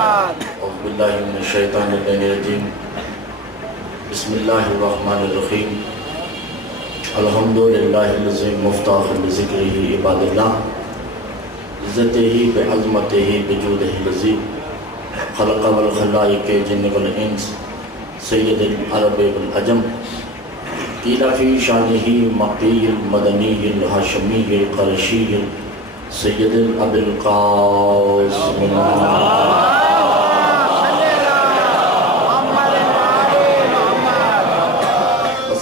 اعوذ باللہ من الشیطان الرجیم بسم اللہ الرحمن الرحیم الحمدللہ الذی مفتاح بذکرہ عباد اللہ عزتہ بعظمتہ بجودہ الذی خلق والخلائق جن والانس سید العرب والعجم قیل فی شانہ مکی المدنی الہاشمی القرشی سید الابی القاسم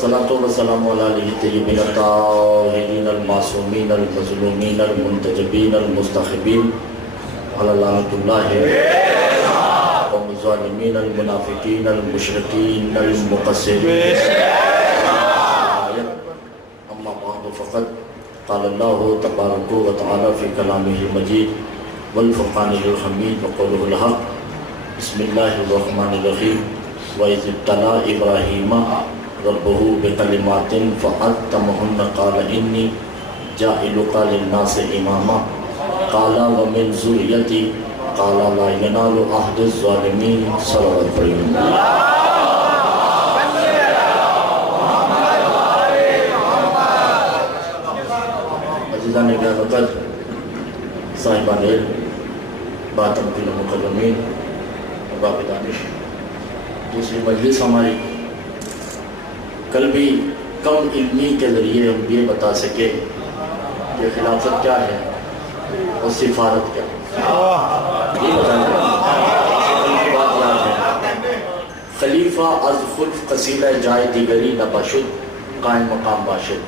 والصلاة والسلام علی آلہ الطیبین الطاہرین المعصومین المظلومین المنتجبین المستخبین علی لعنۃ اللہ قوم الظالمین المنافقین المشرکین المقصرین اما بعد فقد قال اللہ تبارک و تعالی فی کلامہ المجید والفرقان الحمید وقولہ الحق بسم اللہ الرحمن الرحیم وَإِذِ ابْتَلَىٰ إِبْرَاهِيمَ رَبُّهُ بِكَلِمَاتٍ فَأَتَمَّهُنَّ قَالَ إِنِّي جَاعِلُكَ لِلنَّاسِ إِمَامًا قَالَ وَمِنْ ذُرِّيَّتِي قَالَ لَا يَنَالُ عَهْدُ الظَّالِمِينَ صلوات پڑھیں عزیزان گرامی قدر صاحبان علم باتمکن مکرمین باب دانش دوسری مجلس ہماری کل بھی کم علمی کے ذریعے ہم یہ بتا سکے کہ خلافت کیا ہے اور سفارت کیا ہے یہ بتانا بات یاد ہے خلیفہ از خلف قصیدہ جائے دیگری نباشد قائم مقام باشد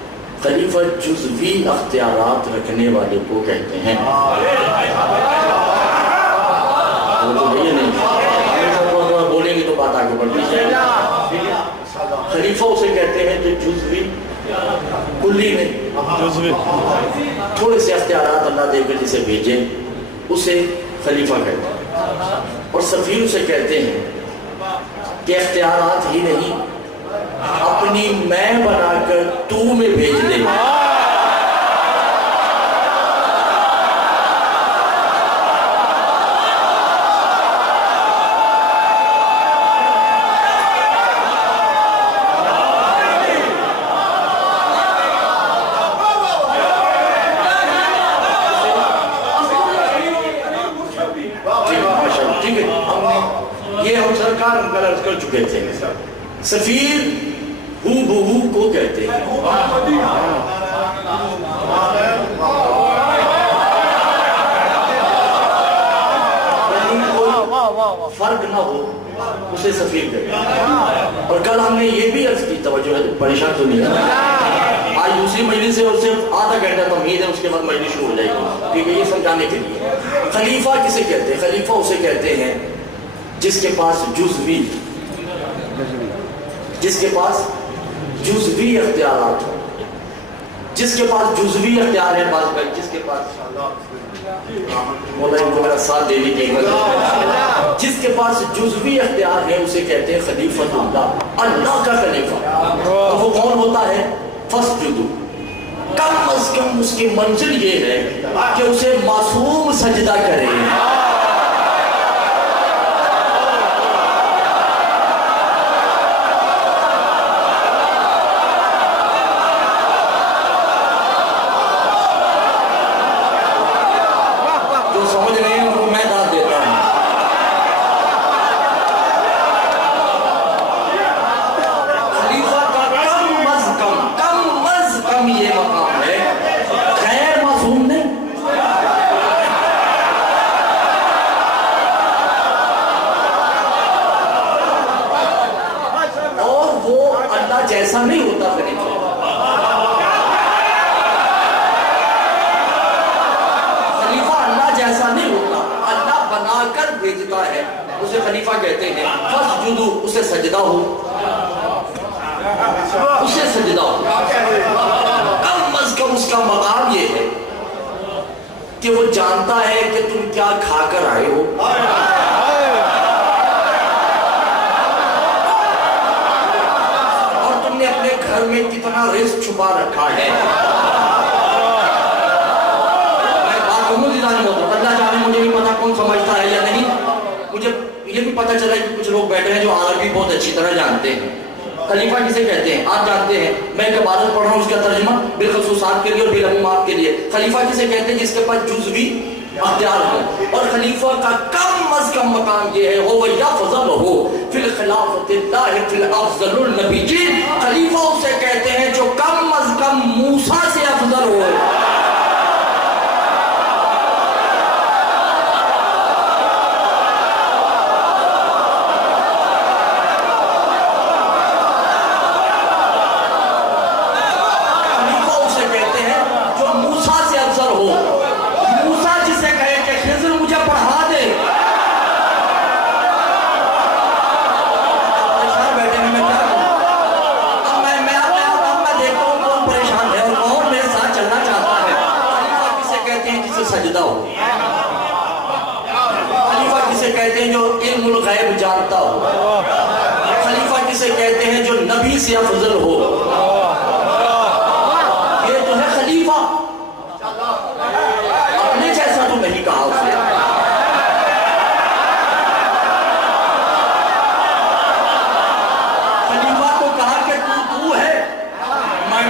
خلیفہ جزوی اختیارات رکھنے والے کو کہتے ہیں بولیں گے تو بات آگے بڑھتی ہے خلیفہ اسے کہتے ہیں جو جزوی کلی نہیں تھوڑے سے اختیارات اللہ دے کر جسے بھیجے اسے خلیفہ کہتے ہیں اور سفیر اسے کہتے ہیں کہ اختیارات ہی نہیں اپنی میں بنا کر تو میں بھیج دے یہ ہم سرکار مقرر کر چکے تھے سفیر ہو بہو کو کہتے ہیں فرق نہ ہو اسے سفیر کہتے ہیں اور کل ہم نے یہ بھی عرض کی توجہ ہے پریشان تو نہیں ہے آج دوسری مجلس سے اور صرف آدھا گھنٹہ تمہید ہے اس کے بعد مجلس شروع ہو جائے گی کیونکہ یہ سمجھانے کے لیے خلیفہ کسے کہتے ہیں خلیفہ اسے کہتے ہیں جس کے پاس جزوی اختیارات ہو جس کے پاس جزوی اختیار ہے جس کے پاس مولا ان کو میرا ساتھ دینے کی جس کے پاس جزوی اختیار ہے اسے کہتے ہیں خلیفۃ اللہ اللہ کا خلیفہ وہ کون ہوتا ہے فسجدو کم از کم اس کی منزل یہ ہے کہ اسے معصوم سجدہ کرے ایسا نہیں ہوتا خلیفہ اللہ جیسا نہیں ہوتا اللہ بنا کر بھیجتا ہے اسے خلیفہ کہتے ہیں فسجدو اسے سجدہ ہو کم از کم اس کا مقام یہ ہے کہ وہ جانتا ہے کہ تم کیا کھا کر آئے ہو گھر میں کتنا رزق چھپا رکھا ہے میں بات اللہ جانے مجھے نہیں پتا کون سمجھتا ہے یا نہیں مجھے یہ بھی پتہ چلا کہ کچھ لوگ بیٹھے ہیں جو عربی بہت اچھی طرح جانتے ہیں. خلیفہ کسے کہتے ہیں آپ جانتے ہیں, میں ایک عبارت پڑھ رہا ہوں اس کا ترجمہ بالخصوصات کے لیے اور بالعمومات کے لیے. خلیفہ کسے کہتے ہیں؟ جس کے پاس جزوی اختیار ہو. اور خلیفہ کا کم از کم مقام یہ ہے هو یفضلہ فی الخلافۃ اللہ فی الافضل النبیین. خلیفہ اسے کہتے ہیں جو کم از کم موسیٰ سے افضل ہو. سجدہ ہو. خلیفہ کسے کہتے ہیں جو علم الغیب جانتا ہو. خلیفہ کسے کہتے ہیں جو نبی سے افضل ہو. یہ تو ہے خلیفہ. اپنے جیسا تو نہیں کہا اسے. خلیفہ کو کہا کہ تو ہے, میں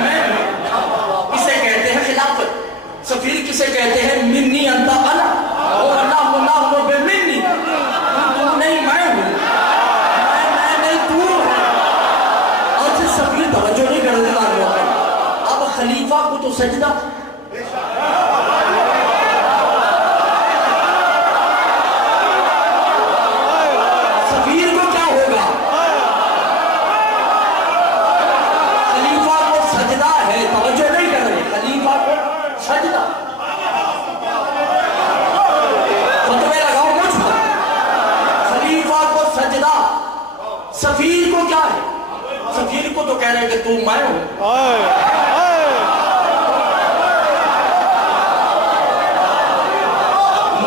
اسے کہتے ہیں خلافت. سفیر کسے کہتے ہیں؟ منی انتا انا اور اللہ بے منی. تو نہیں میں ہوں, میں نہیں تو ہے. اور پھر سفیر توجہ نہیں کر دیتا. اب خلیفہ کو تو سجدہ. سفیر کو کیا ہوگا؟ خلیفہ کو سجدہ ہے, توجہ نہیں کر رہے. خلیفہ کو سجدہ. فتوے لگاؤ مجھ پر. خلیفہ کو سجدہ. سفیر کو کیا ہے؟ سفیر کو تو کہہ رہے کہ تو میں ہوں.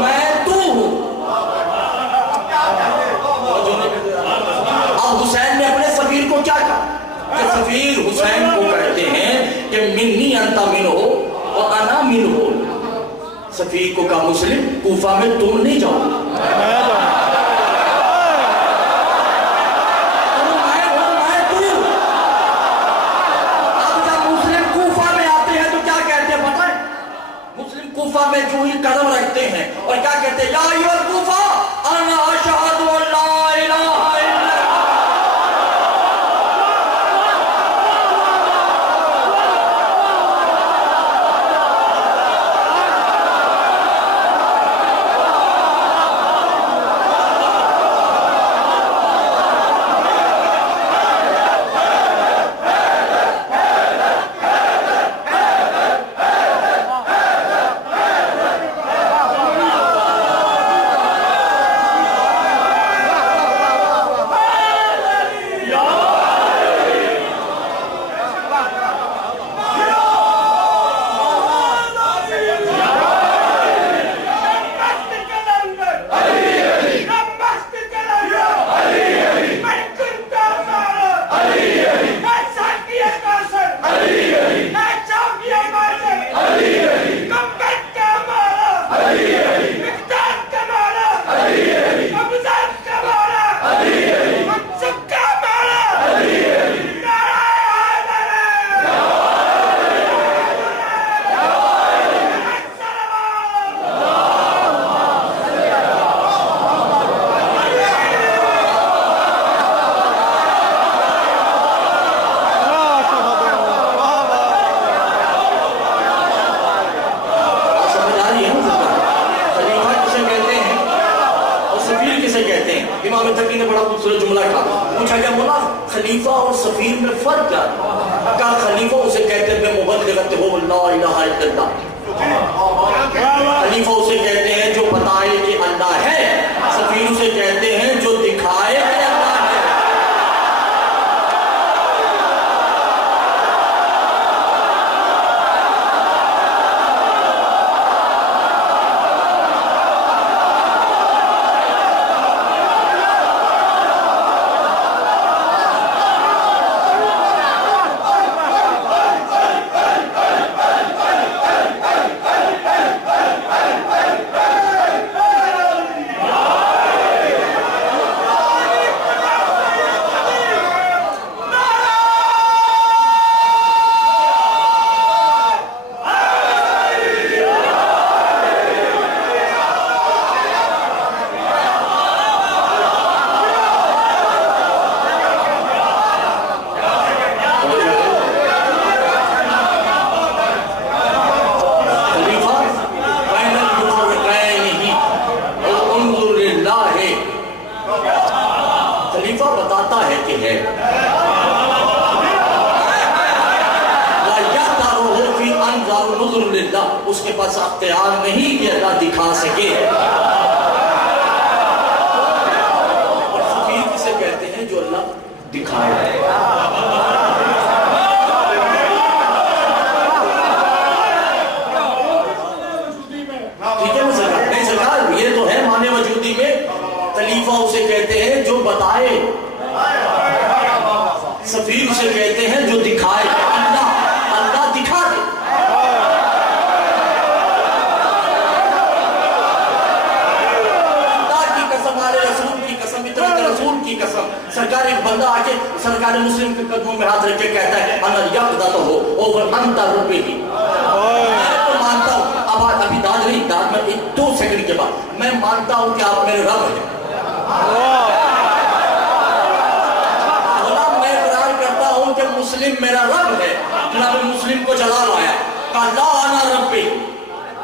میں تو ہوں. اب حسین نے اپنے سفیر کو کیا کہا کہ سفیر حسین کو کہتے ہیں کہ منی انتا من ہو اور انا من ہو. سفیر کو کہا مسلم کوفہ میں تم نہیں جاؤ. اب جب مسلم کوفہ میں آتے ہیں تو کیا کہتے ہیں پتہ ہے؟ مسلم کوفہ میں جو ہی قدم رکھتے ہیں اور کیا کہتے ہیں؟ یا ایھا الکوفہ انا اشہد ان لا الہ الا امام تقی نے بڑا خوبصورت جملہ کہا. پوچھا گیا مولا خلیفہ اور سفیر میں فرق کیا ہے؟ کہا خلیفہ اسے کہتے ہیں مبلغۃ ہو لا الہ الا اللہ. خلیفہ اسے کہتے ہیں جو بتائے کہ اللہ ہے. سفیر اسے کہتے ہیں جو دکھائے کہ اللہ ہے. خلیفہ بتاتا ہے کہ ہے، اس کے پاس اختیار نہیں کہ اللہ دکھا سکے. اور سفیر کسے کہتے ہیں؟ جو اللہ دکھائے. ٹھیک ہے نہیں سرکار، یہ تو ہے معنی وجودی میں. خلیفہ اسے کہتے ہیں جو بتائے، سفیر اسے کہتے ہیں جو دکھائے. اللہ دکھا دے. سرکار ایک بندہ آ کے سرکار مسلم کے قدموں میں ہاتھ رکھ کے کہتا ہے انا یقظۃ ہو اوور انت ربی. میں تو مانتا ہوں، اب ابھی داد نہیں، داد میں 2 سیکنڈ کے بعد میں مانتا ہوں کہ آپ میرے رب ہیں. میں اقرار کرتا ہوں کہ مسلم میرا رب ہے. جناب مسلم کو جلال آیا، کہا لا انا ربی،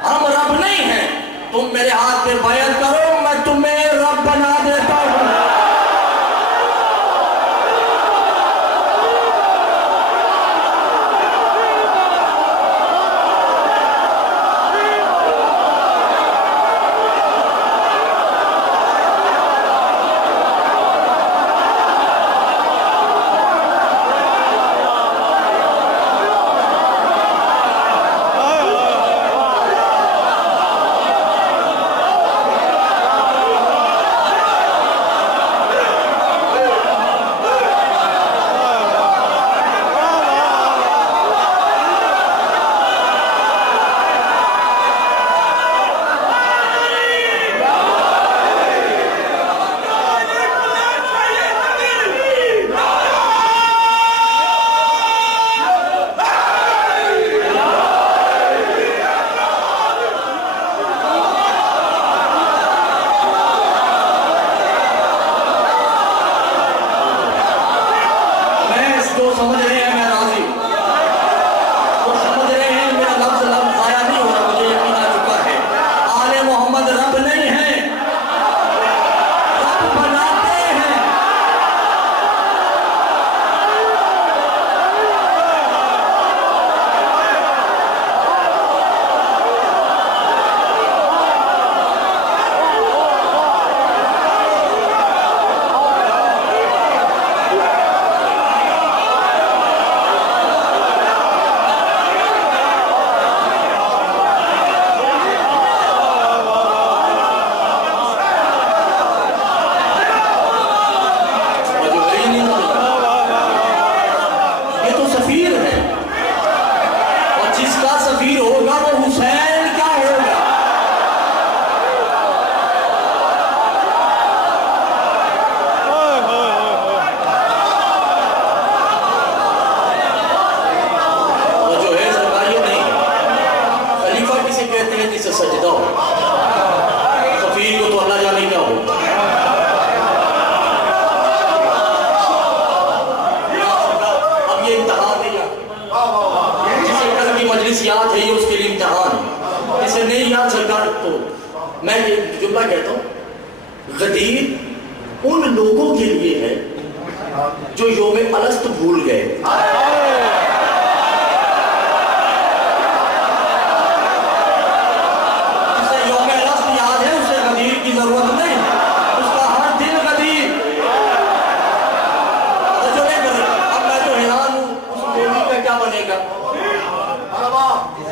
ہم رب نہیں ہیں، تم میرے ہاتھ پہ بیعت کرو، میں تمہیں رب بنا دیتا ہوں. یاد ہے یہ اس کے لیے امتحان ہے. اسے نہیں یاد سرکار تو میں یہ جملہ کہتا ہوں، غدیر ان لوگوں کے لیے ہے جو یوم الست بھول گئے. جسے یوم الست یاد ہے اسے غدیر کی ضرورت نہیں، اس کا ہر دن غدیر. جو نہیں کرے اب میں تو حیران ہوں اس بولی کا کیا بنے گا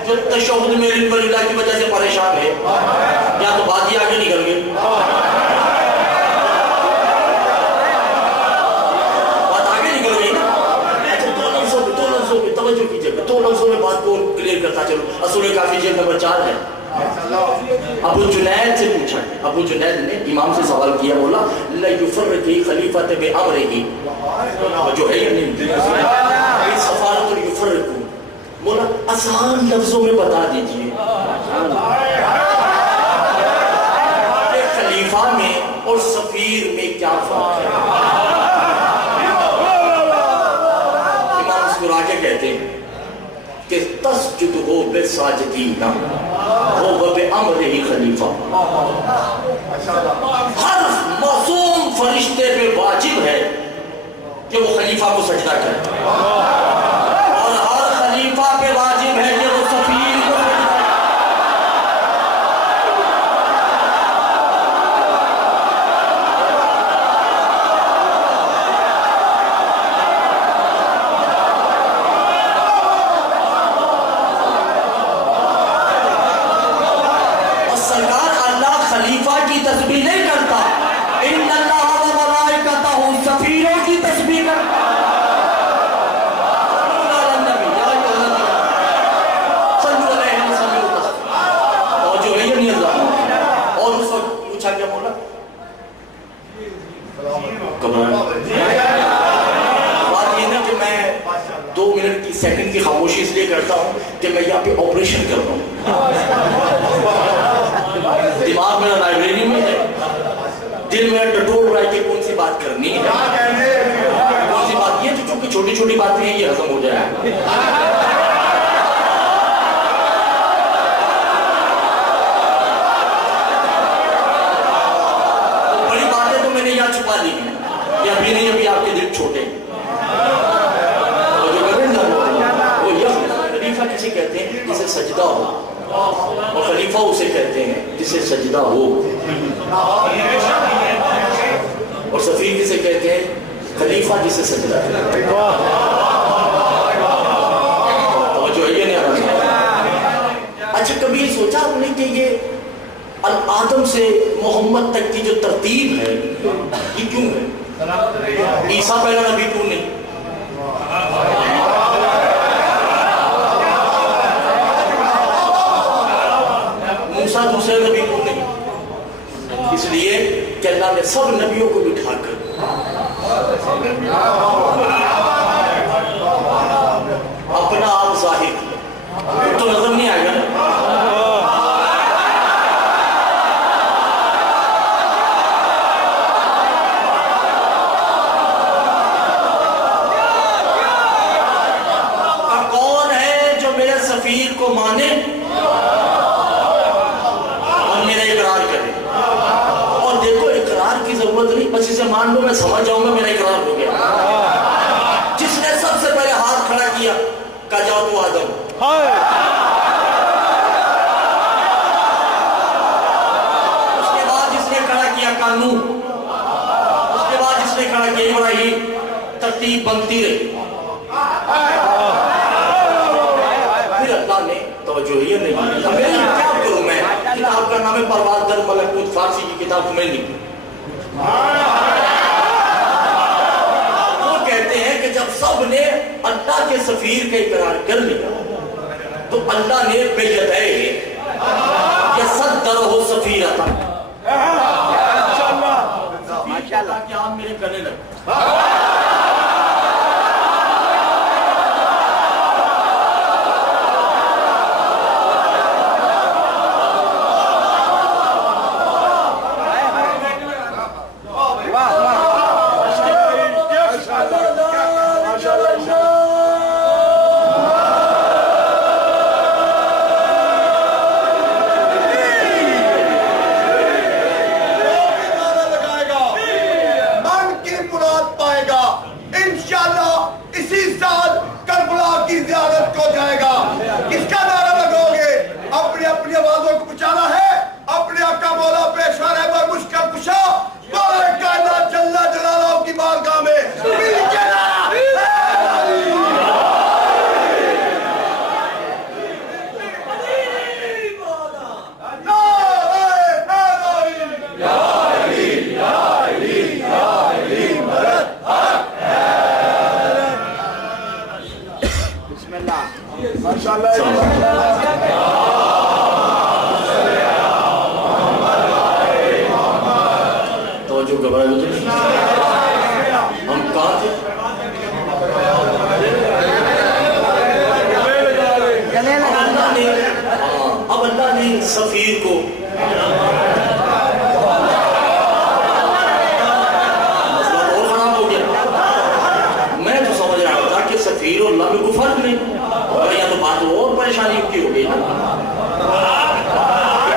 جو تشہد میں للہ کی وجہ سے پریشان ہے، یا تو بات ہی آگے نکل گئی. بات آگے نکل گئی نا. اچھا دو لفظوں میں توجہ کیجئے گا، 2 لفظوں میں بات کو کلیئر کرتا چلو. اصول کافی جلد نمبر 4 ہے. ابو جنید سے پوچھا، ابو جنید نے امام سے سوال کیا، بولا لَيُفَرِّقِ خلیفۃ بِأَمْرِهِ جو ہے یا نہیں سفارت یفرق، بولا آسان لفظوں میں بتا دیجئے کہ خلیفہ میں اور سفیر میں کیا فرق ہے. امام مسکرا کے کہتے ہیں کہ تسجدہ بالساجدین هو بِأَمْرِهِ خلیفہ. ہر معصوم فرشتے پہ واجب ہے کہ وہ خلیفہ کو سجدہ کرے، اور ہر خلیفہ پہ واجب ہے کہ وہ سفیر کو سجدہ کرے۔ اور سرکار اللہ خلیفہ کی تسبیح نہیں کرتا، ان اللہ و ملائکتہ سفیروں کی تسبیح کرتا۔ اور اس وقت پوچھا کیا مولا؟ بات یہ نا کہ میں 2 منٹ کی سیکنڈ کی خاموشی اس لیے کرتا ہوں کہ میں یہاں پہ آپریشن کر رہا ہوں، دماغ میرا لائبریری میں ہے، دل میرا ٹٹول رہا ہے کہ کون سی بات کرنی ہے، کون سی بات یہ تو چونکہ چھوٹی چھوٹی باتیں ہیں یہ ہضم ہو جائے۔ چھپا دی کہ ابھی نہیں، ابھی آپ کے دل چھوٹے ہیں، اور جو کریں گا وہ یہ خلیفہ کسے کہتے ہیں جسے سجدہ ہو، اور خلیفہ اسے کہتے ہیں جسے سجدہ ہو، اور سفیر کسے کہتے ہیں؟ خلیفہ جسے سجدہ کرے۔ اور جو یہ نہیں آ رہا۔ اچھا کبھی یہ سوچا آپ نے کہ یہ آدم سے محمد تک کی جو ترتیب ہے یہ کیوں ہے؟ عیسیٰ پہلا نبی کیوں نہیں؟ موسیٰ دوسرے نبی کیوں نہیں؟ اس لیے کہ اللہ نے سب نبیوں کو بٹھا کر اپنا آپ ظاہر کیا۔ تو نظر نہیں آئے گا نا؟ سفیر کو مانے اور میرا اقرار کرے، اور دیکھو اقرار کی ضرورت نہیں، بس اسے مان لو، میں سمجھ جاؤں گا میرا اقرار ہو گیا۔ جس نے سب سے پہلے ہاتھ کھڑا کیا کہا جاؤ تو آدم، اس کے بعد جس نے کھڑا کیا کانو، اس کے بعد جس نے کھڑا کیا ابراہیم، ترتیب بنتی رہی۔ اللہ نے توجہ یہ نہیں کی، کیا کروں میں؟ کتاب کا نام ہے پرواز در ملکوت، فارسی کی کتاب میں نہیں۔ وہ کہتے ہیں کہ جب سب نے اللہ کے سفیر کا اقرار کر لیا تو اللہ نے بیدئے یصدرہ سفیرتا، ماشاءاللہ کہ آپ میرے کرنے لگے۔ توجہ گھبرائے ہوتے ہم کہاں تھے؟ اب اللہ نے سفیر کو مسئلہ اور خراب ہو گیا۔ میں تو سمجھ رہا تھا کہ سفیر اور اللہ میں کوئی فرق نہیں، اور یا تو بات اور پریشانی کی ہو گئی نا۔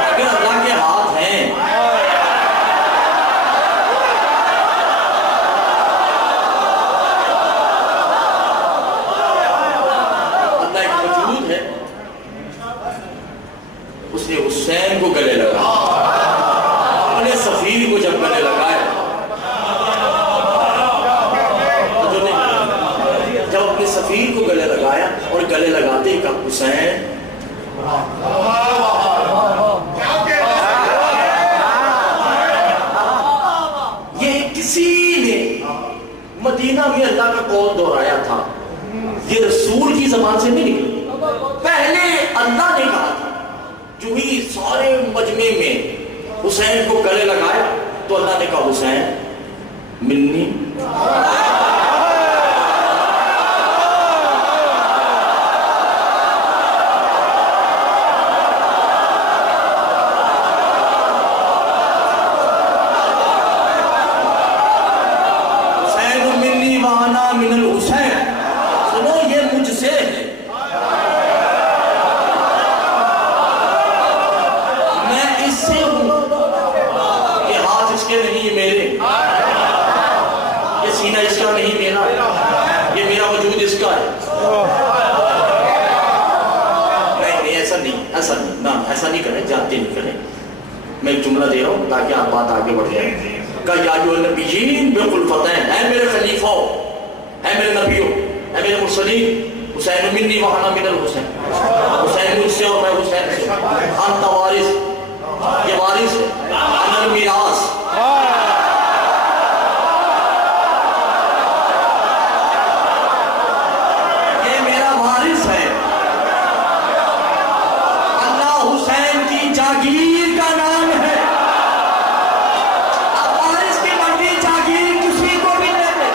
اگر اللہ کے ہاتھ ہیں سفیر کو گلے لگایا اور گلے لگاتے ہی کہا حسین یہ کسی نے مدینہ میں اللہ کا قول دہرایا تھا، یہ رسول کی زبان سے نہیں نکلی، پہلے اللہ نے کہا تھا۔ جو ہی سارے مجمع میں حسین کو گلے لگایا تو اللہ نے کہا حسین منی ایسا نہیں کریں، جانتے نہیں کریں۔ میں ایک جملہ دے رہا ہوں تاکہ آپ بات آگے بڑھ جائے۔ کہ یا ایھا النبیین بالخلفتین، اے میرے خلیفوں، اے میرے نبیوں، اے میرے مرسلین، حسین منی وانا من الحسین، حسین مجھ سے اور میں حسین سے، انت وارث، یہ وارث ہے، انا المیراث، یہ میرا وارث ہے۔ جاگیر کا نام ہے، اب وارث کی مرضی جاگیر کسی کو بھی دے دے۔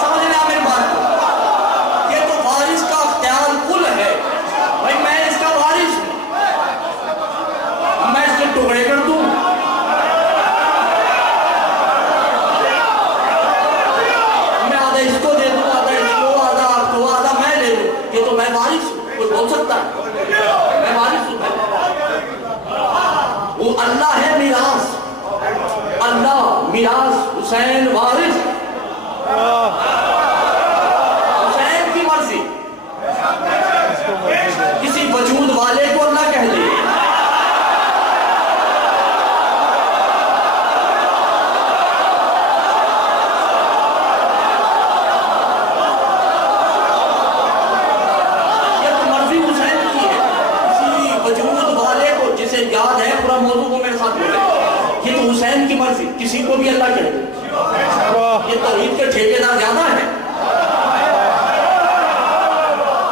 سمجھ لیں میری بات کو، یہ تو وارث کا اختیار کل ہے۔ بھائی میں اس کا وارث ہوں، میں اس کے ٹکڑے کر دوں، میں آدھا اس کو دے دوں، آدھا اس کو، آدھا آپ کو، آدھا میں لے لوں، یہ تو میں وارث ہوں۔ کوئی بول سکتا ہے میں وارث ہوں؟ وہ اللہ ہے میراث، اللہ میراث، حسین وارث، حسین کی مرضی کسی وجود والے کو اللہ کہہ دے۔ یاد ہے پورا موضوع کو میرے ساتھ بولے، یہ تو حسین کی مرضی کسی کو بھی اللہ کہہ دے۔ یہ توحید کے ٹھیکیدار زیادہ ہے،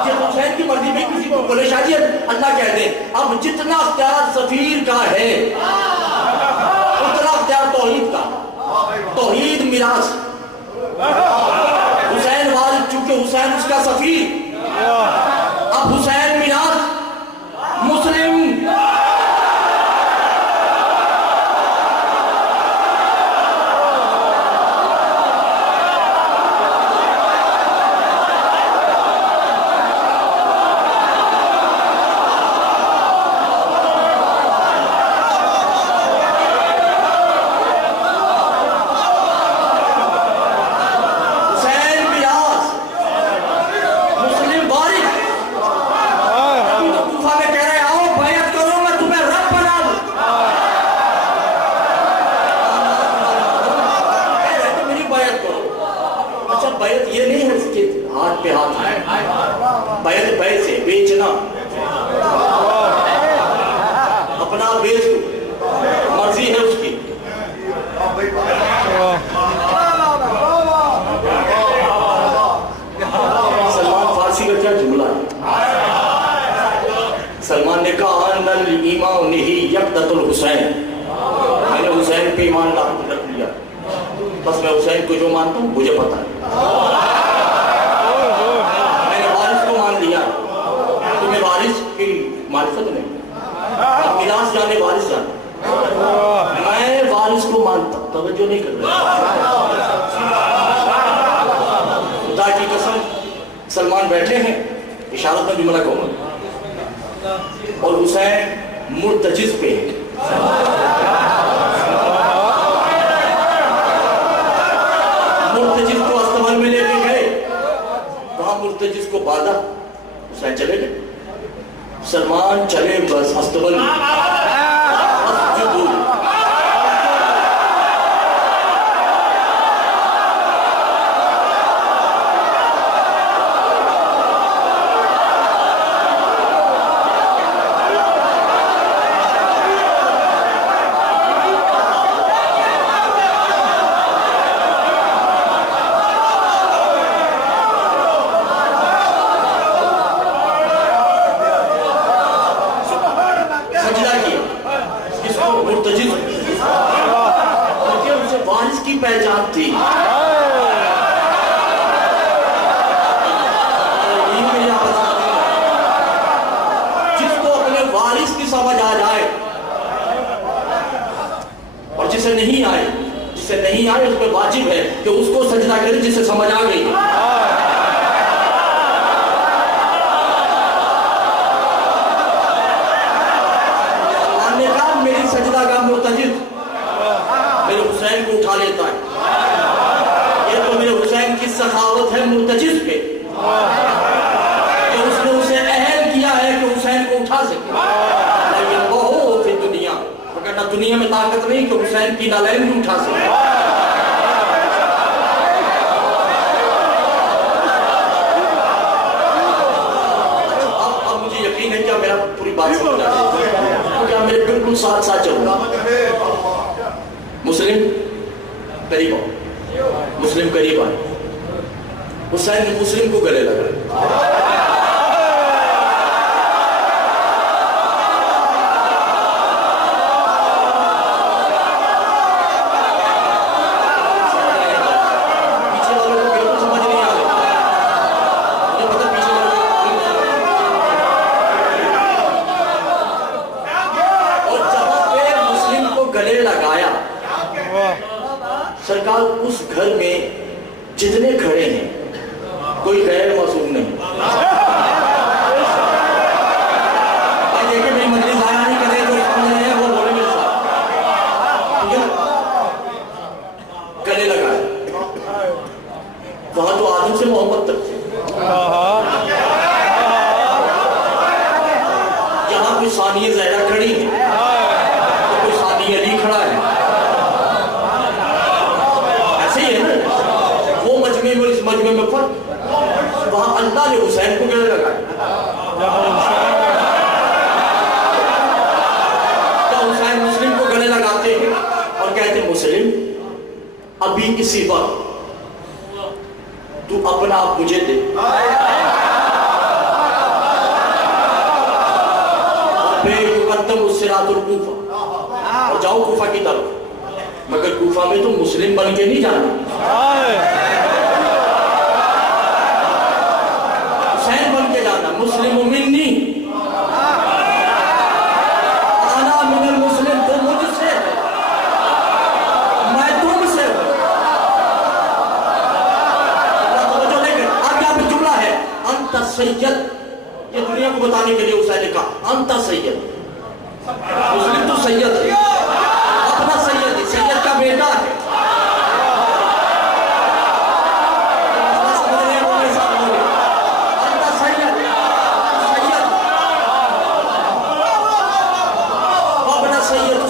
یہ تو حسین کی مرضی میں کسی کو بولے شاہ جی اللہ کہہ دے۔ اب جتنا اختیار سفیر کا ہے اتنا اختیار توحید کا، توحید میراث، حسین وارث، چونکہ حسین اس کا سفیر، اب حسین میراث، مسلم اپنا بیچ مرضی ہے اس کی۔ سلمان فارسی کا کیا جملہ ہے؟ سلمان نے کہا ان الایمان ہی یقتۃ الحسین، میں نے حسین پہ ایمان رکھ لیا، بس میں حسین کو جو مانتا ہوں مجھے پتا ہے، میں نے وارث کو مان لیا، تمہیں وارث کی معرفت نہیں، میراث جانے وارث جانے، میں وارث کو مانتا، توجہ نہیں کر رہا۔ خدا کی قسم سلمان بیٹھے ہیں، اشارت میں جملہ کہوں گا، اور حسین مرتجز پہ ہے، مرتجز کو استبل میں لے کے گئے، وہاں مرتجز کو باندھا، حسین چلے گئے، سلمان چلے بس استبل میں، کس کو؟ مرتجز کو، کیونکہ اسے وارث کی پہچان تھی. جس کو اپنے وارث کی سمجھ آ جائے اور جسے نہیں آئے اس پہ واجب ہے کہ اس کو سجدہ کرے جسے سمجھ آ گئی. اللہ نے کہا میری سجدہ کا مرتجز میرے حسین کو اٹھا لیتا ہے. یہ تو میرے حسین کی سخاوت ہے مرتجز پہ کہ اس نے اسے اہل کیا ہے کہ حسین کو اٹھا سکے. لیکن وہ پھر دنیا وگرنہ دنیا میں طاقت نہیں کہ حسین کی نالین بھی اٹھا سکے. اب مجھے یقین ہے کیا میرا پوری بات سمجھ آ رہی ہے؟ کیا میرے بالکل ساتھ ساتھ چلوں گا. مسلم قریب آؤ، مسلم قریب آئے. حسین نے مسلم کو گلے لگا. پیچھے والوں کو بالکل سمجھ نہیں آ رہا. مجھے پتا پیچھے والوں اور جہاں پہ مسلم کو گلے لگایا سرکار اس گھر میں جتنے کھڑے ہیں کوئی غیر معصوم نہیں. دیکھیں میری مجلس ضائع نہیں کرے جو سمجھ رہے ہیں وہ بولے میرے ساتھ. گلے لگائے. وہاں تو آدم سے محبت تک تھی. یہاں کوئی ثانیہ زہرا کھڑی ہے تو کوئی ثانیہ علی کھڑا ہے. ایسے ہی ہے نا وہ مجمع میں اس مجمع میں فرق. وہاں اللہ نے حسین کو گلے لگایا. تو حسین مسلم کو گلے لگاتے ہیں اور کہتے ہیں مسلم ابھی اسی وقت تو اپنا آپ مجھے دے پہ یقدم الصراط الکوفہ اور جاؤ کوفہ کی طرف. مگر کوفہ میں تو مسلم بن کے نہیں جانا. حسین بن کے جانا. مسلم منی انا من المسلم. تو مجھ سے میں تم سے. توجہ لے کر اب یہاں پہ جملہ ہے انت سید. یہ دنیا کو بتانے کے لیے حسین نے کہا انت سید. مسلم تو سید ہے اپنا سید ہے. سید کا بیٹا ہے.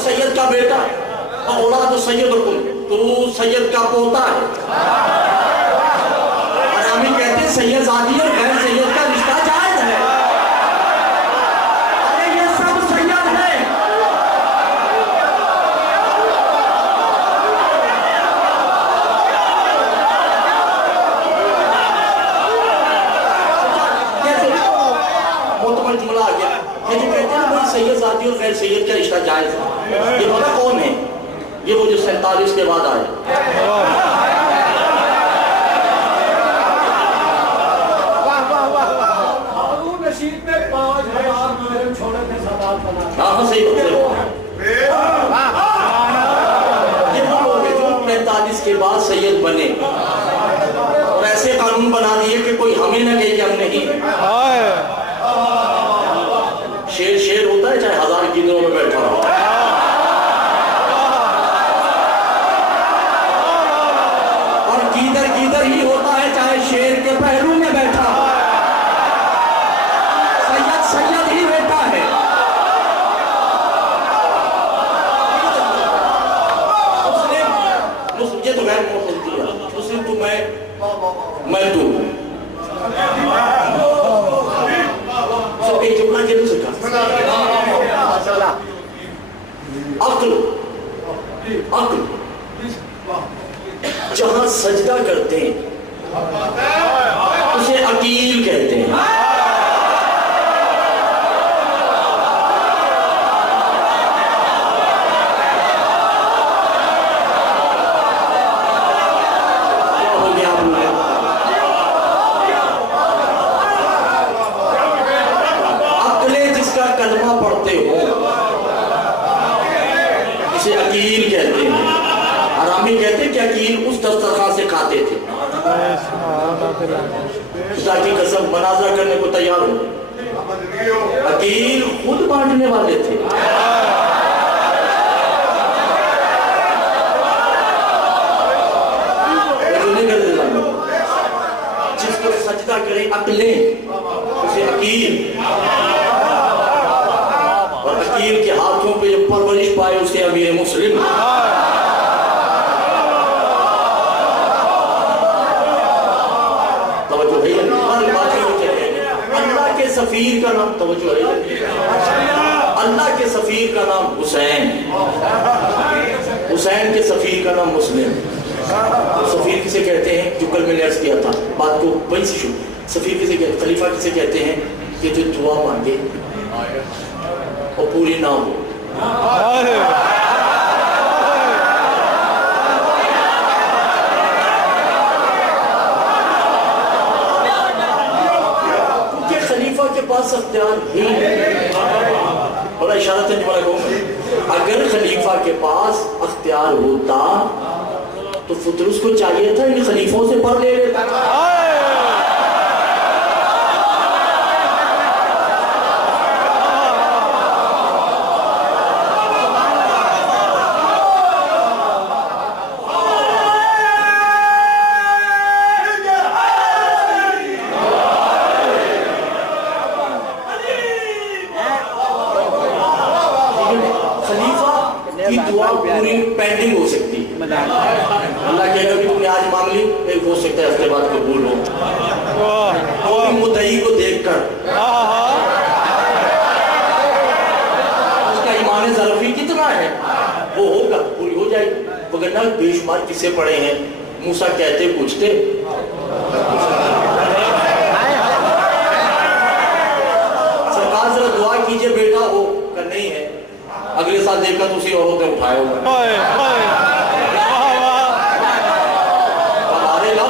سید کا بیٹا ہے اولاد سید حکم تو سید کا پوتا ہے. اور ہم ہی کہتے ہیں سید زادی اور غیر سید کا رشتہ جائز ہے. ارے یہ سب سید ہے. مکمل جملہ آ گیا. یہ جو کہتے ہیں بھائی سید زادی اور غیر سید کا رشتہ جائز ہے. یہ پتہ کون ہے؟ یہ وہ جو 47 کے بعد آئے. ہاں صحیح بات ہے. یہ وہ لوگ ہیں جو 45 کے بعد سید بنے اور ایسے قانون بنا دیے کہ کوئی ہمیں نہ کہے کہ ہم نہیں. شیر شیر ہوتا ہے چاہے 1000 گیدڑوں میں بیٹھا ہو. اور گیدر گیدر ہی ہوتا ہے چاہے شیر کے پہلو میں بیٹھا ہو. سید سید ہی بیٹا ہے. مسلم یہ تو غیر معتدل ہے. مسلم تو میں تو ایک جملہ کہہ دو سکتا. عقل جہاں سجدہ کرتے ہیں اسے عقیل کہتے ہیں. اسے عقیل کہتے ہیں. حرامی کہتے ہیں کہ عقیل اس دسترخوان سے کھاتے تھے. خدا کی قسم مناظرہ کرنے کو تیار ہو. عقیل خود بانٹنے والے تھے. جس کو سجدہ کریں عقلیں اسے عقیل، اور عقیل کے ہاتھوں پہ جو پرورش پائے اسے امیر مسلم. توجہ ہے اللہ کے سفیر کا نام، توجہ ہے اللہ کے سفیر کا نام حسین، حسین کے سفیر کا نام مسلم. سفیر کسے کہتے ہیں؟ جو کل میں نے عرض کیا تھا بات کو وہیں سے شروع. سفیر کسے کہتے ہیں؟ خلیفہ کسے کہتے ہیں کہ جو دعا مانگے اور پوری نہ ہو. کیونکہ خلیفہ کے پاس اختیار ہی ہے. بڑا اشارہ تھا جملہ کہوں، اگر خلیفہ کے پاس اختیار ہوتا تو فطر اس کو چاہیے تھا ان خلیفوں سے پڑھ لے لیتا. خلیفہ کی دعا پوری پینڈنگ ہو سکتی ہے. اللہ کہے گا کہ تم نے آج مانگ لی، ایک ہو سکتا ہے ہفتے بعد قبول ہو. کوئی مدعی کو دیکھ کر اس کا ایمان ظرفی کتنا ہے وہ ہوگا، پوری ہو جائے گی. وگرنہ بے شمار قصے پڑے ہیں. موسیٰ کہتے پوچھتے سرکار ذرا دعا کیجئے بیٹا ہو، کہ نہیں ہے. اگلے سال دیکھا تو اسی عورت نے اٹھائے ہوگا.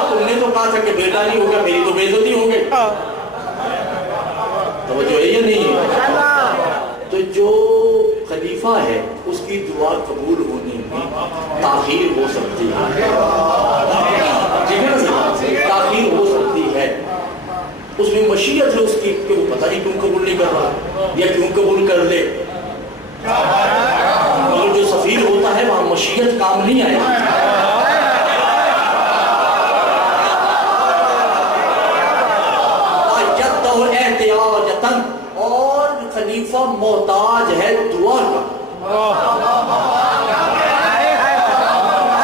تم نے تو کہا تھا کہ بیٹا نہیں ہوگا، میری تو بے عزتی ہو گئی. توجہ ہے یا نہیں؟ تو جو خلیفہ ہے اس کی دعا قبول ہونے میں تاخیر ہو سکتی ہے. تاخیر ہو سکتی ہے. اس میں مشیت ہے اس کی کہ وہ پتہ نہیں کیوں قبول نہیں کر رہا یا کیوں قبول کر لے. مگر جو سفیر ہوتا ہے وہاں مشیت کام نہیں آئے. اور خلیفہ محتاج ہے دعا کا.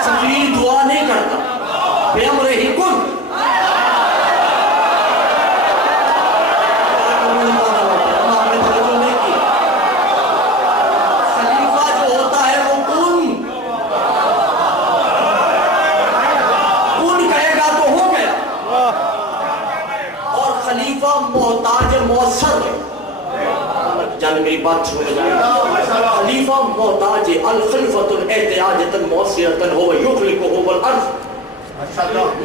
سفیر دعا نہیں کرتا. بِأَمْرِهِ ہی کن. خلیفہ جو ہوتا ہے وہ کن کہے گا تو ہو گیا. اور خلیفہ محتاج مؤثر ہے. جانے میری بات سمجھ جائے. خلیفہ محتاج الخلفۃ الاحتیاجۃ مؤثرۃ هو یخلقہ الارض.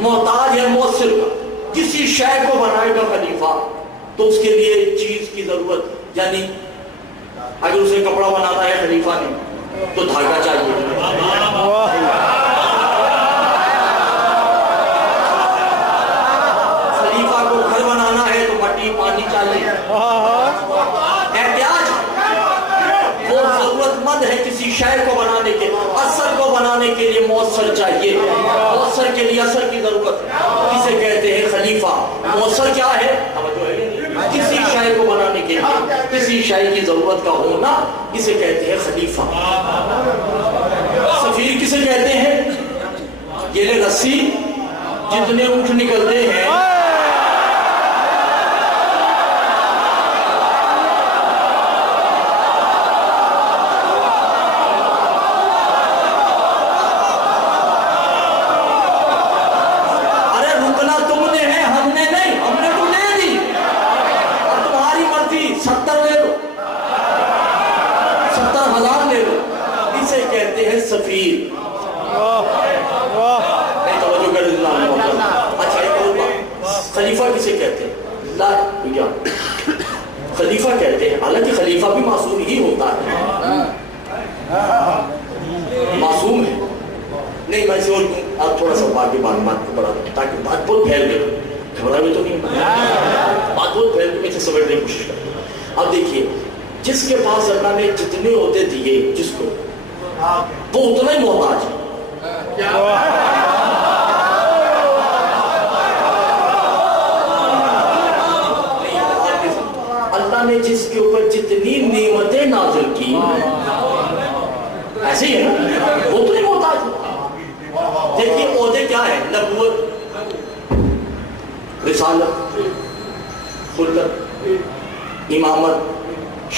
محتاج ہے مؤثر کا. کسی شے کو بنائے گا خلیفہ تو اس کے لیے چیز کی ضرورت، یعنی اگر اسے کپڑا بنانا ہے خلیفہ نے تو دھاگا چاہیے. خلیفہ کو گھر بنانا ہے تو مٹی پانی چاہیے. احتیاج وہ ضرورت مند ہے کسی شے کو بنانے کے، اثر کو بنانے کے لیے مؤثر چاہیے. مؤثر کے لیے اثر کی ضرورت ہے. کسے کہتے ہیں خلیفہ. مؤثر کیا ہے؟ کسی شے کو بنانے کے لیے کسی شے کی ضرورت کا ہونا اسے کہتے ہیں خلیفہ. سفیر کسے کہتے ہیں؟ یہ رسی جتنے اونٹ نکلتے ہیں سفیر. اچھا ایک اور بات، خلیفہ کسے کہتے ہیں؟ خلیفہ کہتے ہیں، حالانکہ خلیفہ بھی معصوم ہی ہوتا ہے. آگے معلومات کو بڑھا دیں تاکہ بات بہت پھیل گئی. گھبرا ہوئے تو نہیں, بات بہت پھیل گئی, اسے سمجھنے کی کوشش کریں. اب دیکھیے, جس کے پاس اللہ نے جتنے عہدے دیے جس کو, وہ اتنا ہی محتاج ہے. اللہ نے جس کے اوپر جتنی نعمتیں نازل کی ایسے ہی ہے نا, وہ تو نہیں محتاج ہے. دیکھیے عہدے کیا ہے, نبوت, رسالت, خلت, امامت,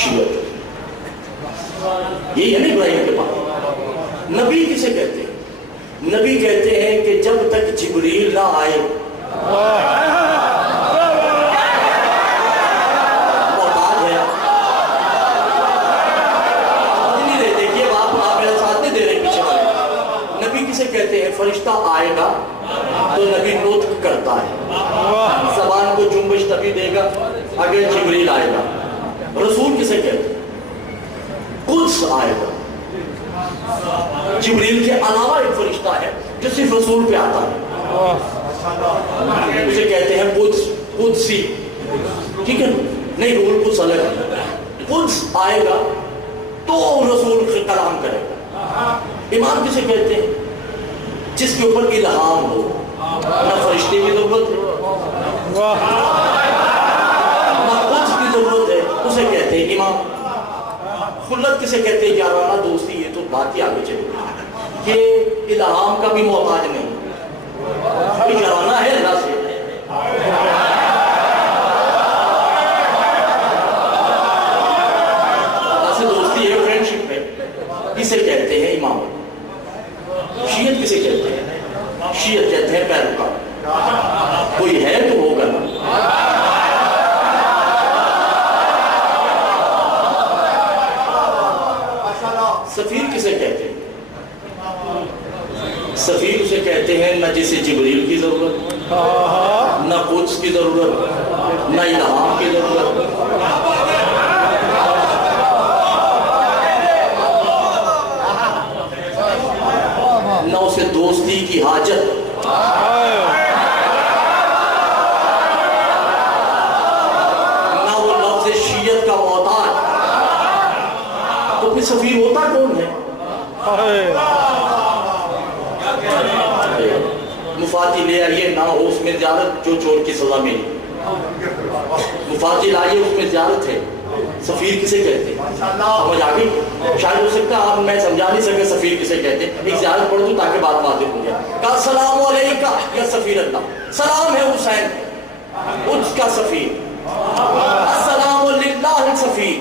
شیعت. یہی ہے نا ابراہیم کے پاس. نبی کسے کہتے ہیں؟ نبی کہتے ہیں کہ جب تک جبریل نہ آئے محتاج ہے. نہیں دے, دیکھیے آپ میرے ساتھ نہیں دے رہے پیچھے والے. نبی کسے کہتے ہیں؟ فرشتہ آئے گا تو نبی نطق کرتا ہے, زبان کو جنبش تبھی دے گا اگر جبریل آئے گا. رسول کسے کہتے ہیں؟ قدس آئے گا. جبریل کے علاوہ ایک فرشتہ ہے جو صرف رسول پہ آتا ہے, اسے کہتے ہیں قدس, قدسی. ٹھیک ہے, نہیں روح القدس الگ ہے. قدس آئے گا تو رسول کلام کرے گا. امام کسے کہتے ہیں؟ جس کے اوپر الہام ہو, نہ فرشتے کی ضرورت ہے نہ قدس کی ضرورت ہے, اسے کہتے ہیں امام. خلت کسے کہتے ہیں؟ یارانہ دوستی. یہ تو بات ہی آگے چلے کہ الہام کا بھی محتاج نہیں, یارانہ ہے اللہ سے. اللہ سے دوستی ہے, فرینڈشپ ہے, اسے کہتے ہیں امام. شیعت کسے کہتے ہیں؟ شیعت کہتے ہیں پیروکار. کوئی ہے تو ہوگا نا. سفیر کسے کہتے ہیں؟ سفیر اسے کہتے ہیں نہ جسے جبریل کی ضرورت, نہ قدس کی ضرورت, نہ الہام کی ضرورت. نہ اسے دوستی کی حاجت, نہ وہ لفظ شیعت کا محتاج. تو پھر سفیر ہوتا کون ہے؟ مفاتی لے آئیے, نہ ہو اس میں زیارت جو چور کی سزا ملی. مفاتی لائیے, اس میں زیارت ہے. سفیر کسے کہتے ہیں؟ سمجھ آ گئی؟ شاید ہو سکتا ہے میں سمجھا نہیں سکے سفیر کسے کہتے ہیں. ایک زیارت پڑھ دوں تاکہ بات واضح ہو جائے. کہا السلام علیکہ یا سفیر اللہ. سلام ہے حسین, اس کا سفیر. السلام للہ سفیر,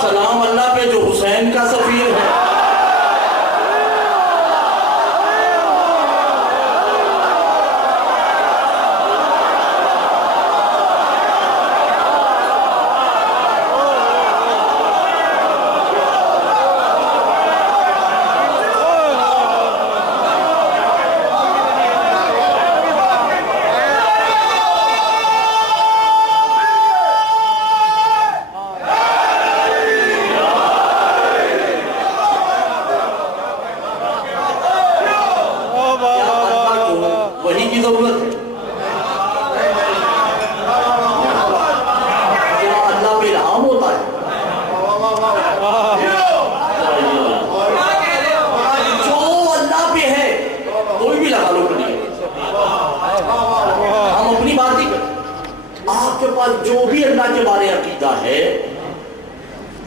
سلام اللہ پہ جو حسین کا سفیر ہے. جو بھی اللہ کے بارے عقیدہ ہے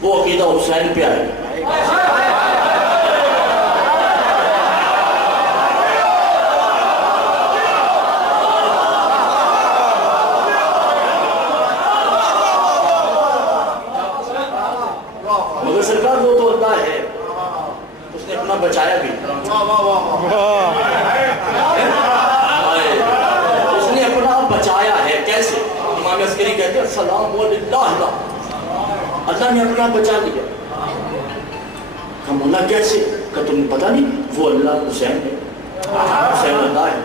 وہ عقیدہ حسین پہ آئے. مگر سرکار وہ تو اللہ ہے, اس نے اپنا بچایا بھی. اس نے اپنا بچایا ہے. کیسے؟ امام عسکری کہتے ہیں السلام للہ, اللہ نے اپنا بچا دیا. ہم اللہ کیسے؟ کہ تمہیں پتہ نہیں وہ اللہ حسین ہے, حسین اللہ ہے.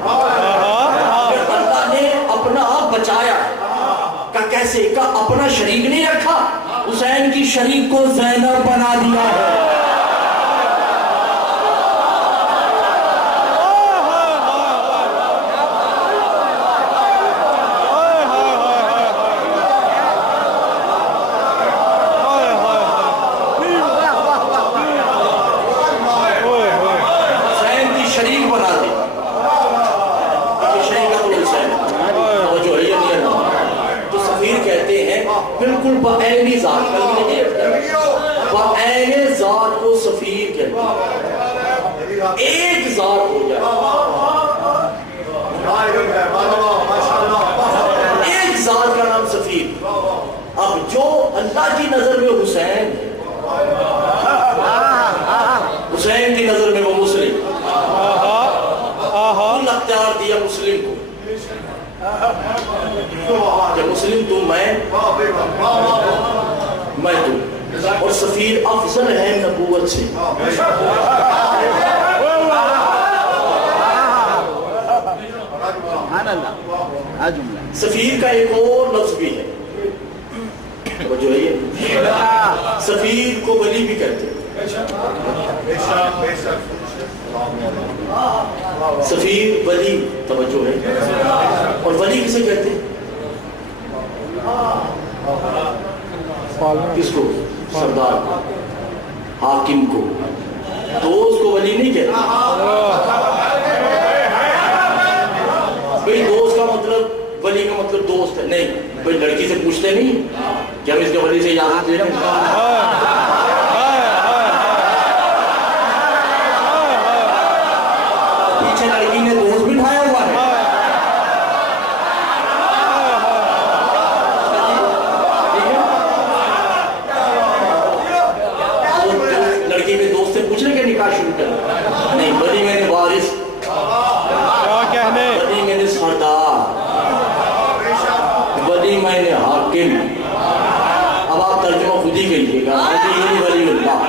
اللہ نے اپنا بچایا ہے. کہ کیسے؟ کہ اپنا شریک نہیں رکھا, حسین کی شریک کو زینب بنا دیا ہے. ذات عین ذات کو سفیر کہتے ہیں. ایک ذات ہو جائے, ایک ذات کا نام سفیر. اب جو اللہ کی نظر میں حسین ہے, حسین کی نظر میں وہ مسلم, کل اختیار دیا مسلم کو کہ مسلم تو میں تو, اور سفیر افضل ہے نبوت سے. سفیر کا ایک اور لفظ بھی ہے, جو ہے سفیر کو ولی بھی کہتے ہیں. سفیر ولی توجہ ہے, اور ولی کسے کہتے ہیں؟ کس کو؟ سردار کو, حاکم کو. دوست کو ولی نہیں کہتے. بھئی دوست کا مطلب, ولی کا مطلب دوست ہے نہیں. بھئی لڑکی سے پوچھتے نہیں کہ ہم اس کے ولی سے اجازت دے رہے ہیں. پیچھے لڑکی نے دوست بٹھایا ہوا ہے. لڑکی کے دوست سے پوچھ رہے کہ نکاح شروع کر نہیں. ولی میں نے وارث, ولی میں نے سردار, ولی میں نے حاکم. اب آپ ترجمہ خود ہی کہیے گا, ولی اللہ.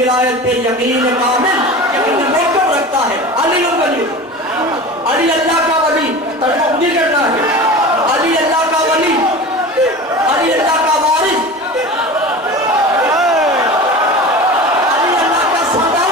ولایت پہ یقین کامل یقین محکم رکھتا ہے. علی الولی, علی اللہ کا ولی, ترجمہ خود ہی کرنا ہے. علی اللہ کا ولی, علی اللہ کا وارث, علی اللہ کا سردار.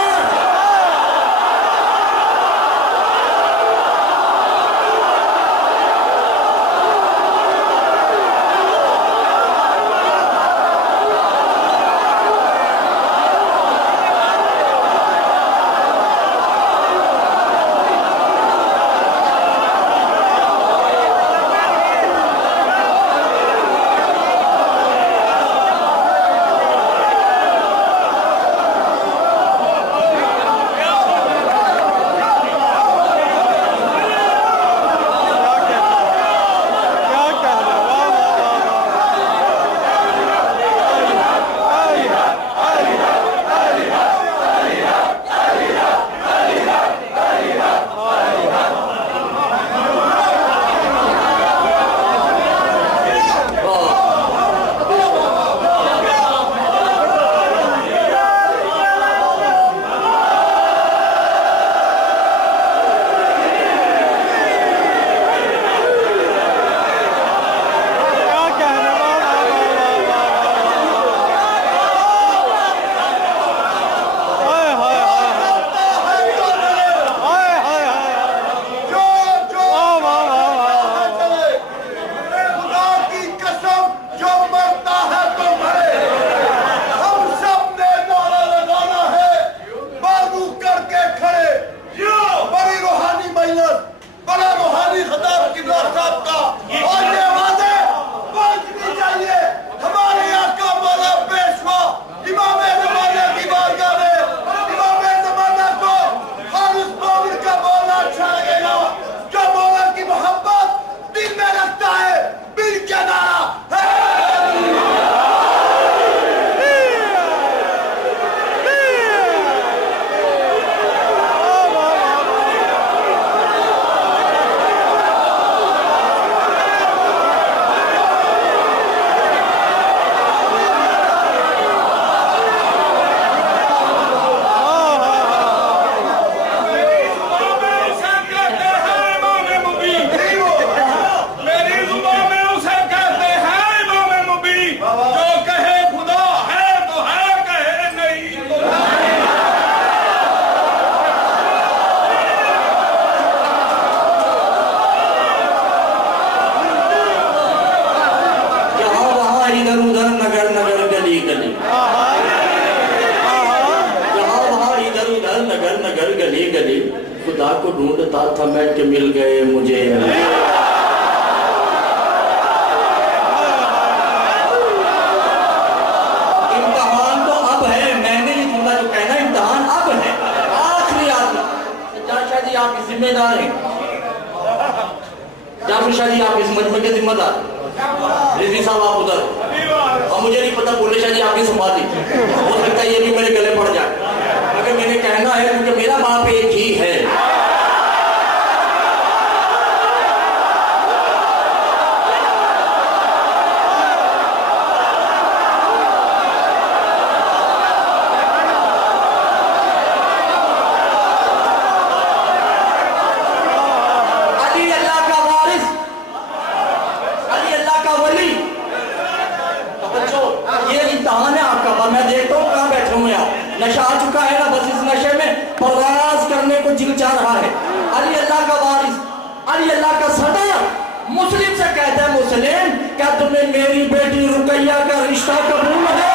گلی گلی خدا کو ڈھونڈتا تھا میں کہ مل گئے مجھے امتحان تو اب ہے، میں نے یہ جملہ جو کہنا امتحان اب ہے، آخری آدمی جان شاہ جی آپ اس ذمہ دار ہیں، جعفر شاہ جی آپ اس مجمع کے ذمہ دار، رضوی صاحب آپ ادھر، اور مجھے نہیں پتا بولے شاہ جی آپ کی سنبھالی، ہو سکتا ہے یہ بھی میرے گلے پڑ جائے، مگر میں نے کہنا ہے کیونکہ میرا باپ ایک ہی ہے۔ میں دیکھتا ہوں کہاں بیٹھے ہوئے آپ، نشہ آ چکا ہے نا، بس اس نشے میں پرواز کرنے کو جل چاہ رہا ہے۔ علی اللہ کا وارث، علی اللہ کا صدر مسلم سے کہتا ہے مسلم کیا تمہیں میری بیٹی رقیہ کا رشتہ قبول ہے؟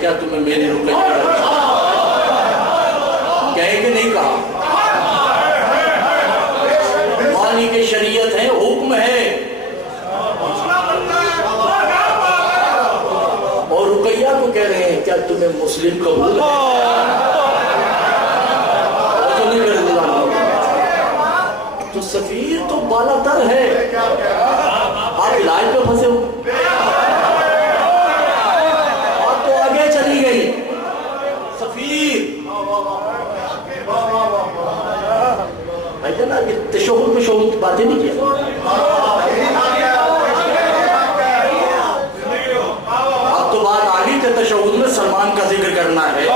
کیا تمہیں میری رقیہ کہے کہ نہیں کہا؟ مالک شریعت ہے، حکم ہے، اور رقیہ کو کہہ رہے ہیں کیا تمہیں مسلم قبول ہے؟ تو سفیر تو بالا تر ہے، آپ علاج پہ پھنسے ہو، آپ تو آگے چلی گئی سفیر بھائی جانا یہ تشہد میں شہود باتیں نہیں کیا، اب تو بات آگئی کہ تشہد میں سلمان کا ذکر کرنا ہے۔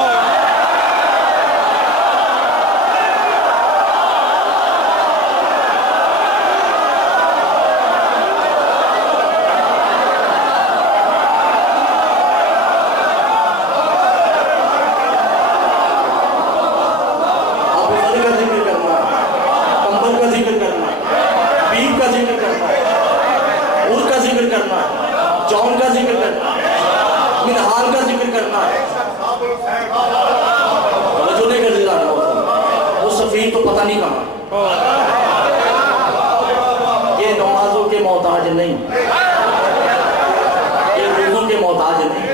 جون کا ذکر کرنا، منہال کا ذکر کرنا، جو نہیں کر دیا وہ سفیر تو پتہ نہیں کہاں، یہ نمازوں کے محتاج نہیں، یہ روزوں کے محتاج نہیں،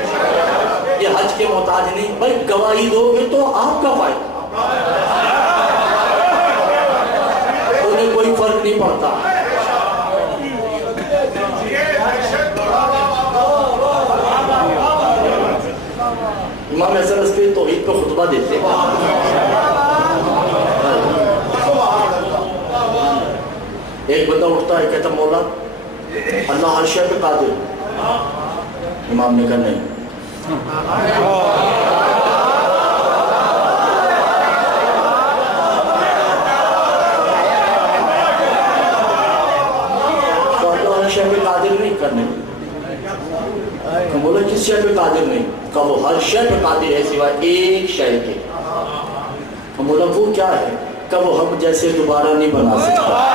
یہ حج کے محتاج نہیں، بھائی گواہی دو گے تو آپ کا فائدہ، انہیں کوئی فرق نہیں پڑتا۔ امام حسن عسکری توحید پہ خطبہ دیتے ہیں، ایک بندہ اٹھتا ہے کہتا مولا اللہ ہر شے پہ قادر، امام نے کہا نہیں، تو اللہ ہر شے پہ قادر نہیں کرنے، بولا کس شے پہ قادر نہیں؟ کہ وہ ہر شے پہ قادر ہے سوائے ایک شے کے۔ بولا وہ کیا ہے؟ کہ وہ ہم جیسے دوبارہ نہیں بنا سکتا۔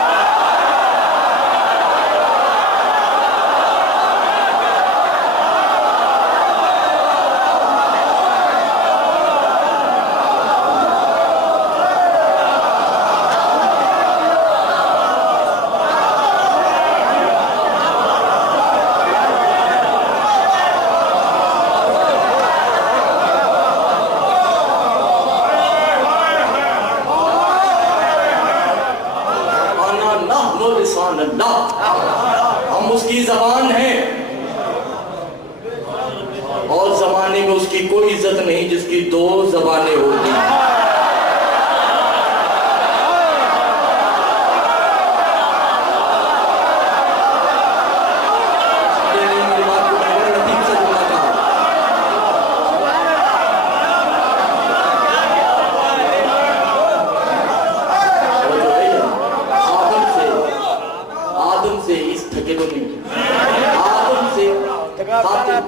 زمانے میں اس کی کوئی عزت نہیں جس کی دو زبانیں ہوتی ہیں.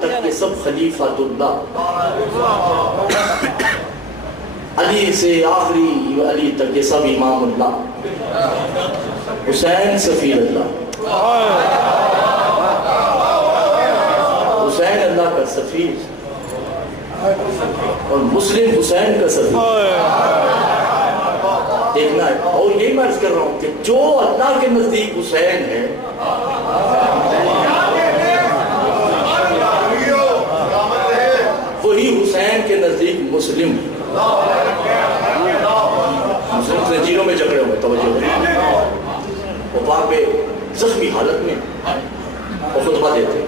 تک کے سب خلیفۃ اللہ، علی سے آخری علی تک کے سب امام اللہ، حسین سفیر اللہ، حسین اللہ کا سفیر اور مسلم حسین کا سفیر. دیکھنا ہے. اور یہی میں عرض کر رہا ہوں کہ جو اللہ کے نزدیک حسین ہے وہی حسین کے نزدیک مسلم. مسلم زنجیروں میں جکڑے ہوئے، توجہ وہ وہاں پہ زخمی حالت میں وہ خطبہ دیتے.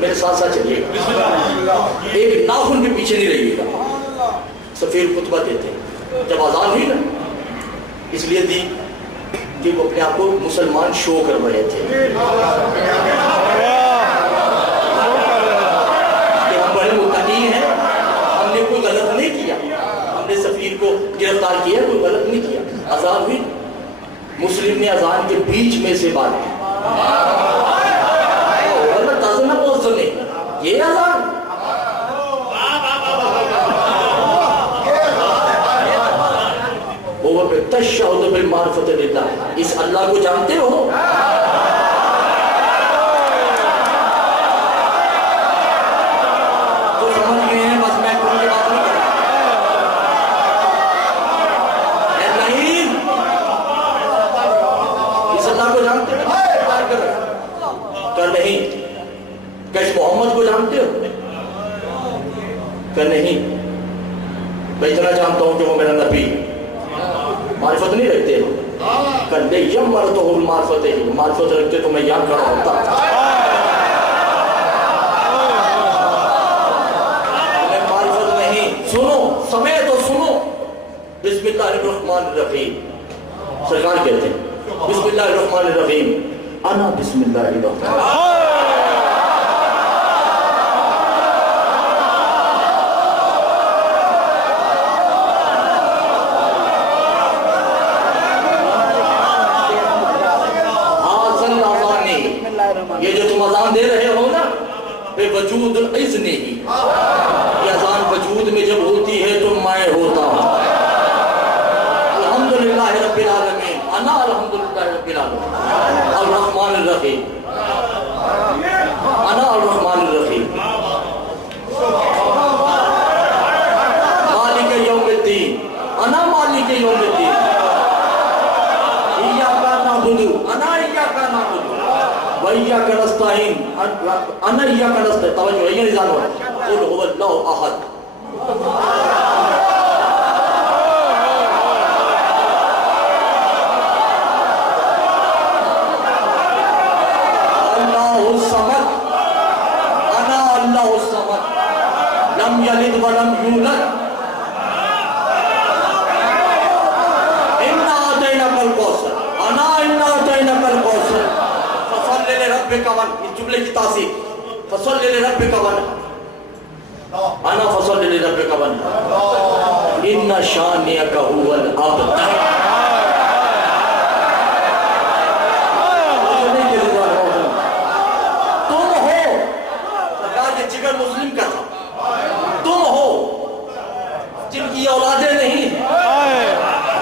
میرے ساتھ ساتھ چلیے گا، ایک ناخن بھی پیچھے نہیں رہیے گا. سفیر خطبہ دیتے. جب آزان ہوئی نا اس لیے دی کہ وہ اپنے آپ کو مسلمان شو کر رہے تھے کہ ہم بڑے متقی ہیں، ہم نے کوئی غلط نہیں کیا، ہم نے سفیر کو گرفتار کیا، کوئی غلط نہیں کیا. آزان ہوئی، مسلم نے اذان کے بیچ میں سے بات کی. یہ اذان وہ تشہد بالمعرفت للہ، اس اللہ کو جانتے ہو؟ تو سمجھ گئے ہیں، بس میں کوئی بات نہیں کرتا. نہیں، اس اللہ کو جانتے ہو؟ کر نہیں. کہ محمد کو جانتے ہو؟ کہ نہیں. میں اتنا جانتا ہوں کہ وہ میرا نبی. معرفت نہیں رکھتے ہو؟ کہ نہیں، یم مرتو ہو معرفت ہے. معرفت رکھتے تو میں یہاں کھڑا ہوتا. میں معرفت نہیں. سنو، سمے تو سنو. بسم اللہ الرحمن الرحیم. سرکار کہتے ہیں بسم اللہ الرحمن الرحیم. انا بسم اللہ الرحمن. یہ جو تم اذان دے رہے ہو نا، بے وجود الاذن ہی، یہ اذان وجود میں جب ہوتی ہے تو میں ہوتا ہوں. الحمدللہ رب العالمین، انا الحمدللہ رب العالمین. الرحمن الرحیم، انا الرحمن الرحیم. مالک یوم الدین، انا مالک یوم الدین. ایاک نعبد، انا ایاک نعبد. وَإِيَّاكَ نَسْتَعِينُ، أَنَا إِيَّاكَ نَسْتَعِينُ. توجہ ہے، یہ نظام ہے. قُلْ هُوَ اللَّهُ أَحَدٌ. اللَّهُ الصَّمَدُ، أَنَا اللَّهُ الصَّمَدُ. لَمْ يَلِدْ وَلَمْ يُولَدْ. إِنَّا أَعْطَيْنَاكَ الْكَوْثَرَ، أَنَا إِنَّا أَعْطَيْنَاكَ الْكَوْثَرَ. فصل لربک وانحر، اس جملے کی تاثیر. فصل لربک وانحر، انا فصل لربک وانحر، ان شانئک هو الابتر. تم ہو، سرکار یہ جگر مسلم کا تھا، تم ہو جن کی اولادیں نہیں ہیں.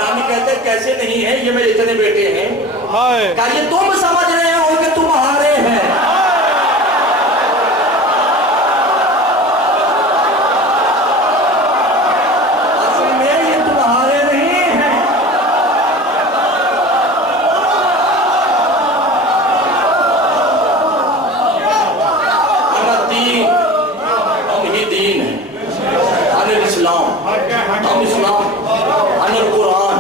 رامی کہتے ہیں کیسے نہیں ہیں، یہ میرے اتنے بیٹے ہیں. کہا یہ تم سمجھ رہے ہو کہ تمہارے ہیں. اصل میں یہ تمہارے نہیں ہیں. اگر دین، ہم ہی دین ہیں. عن الاسلام، ہم اسلام. عن القرآن،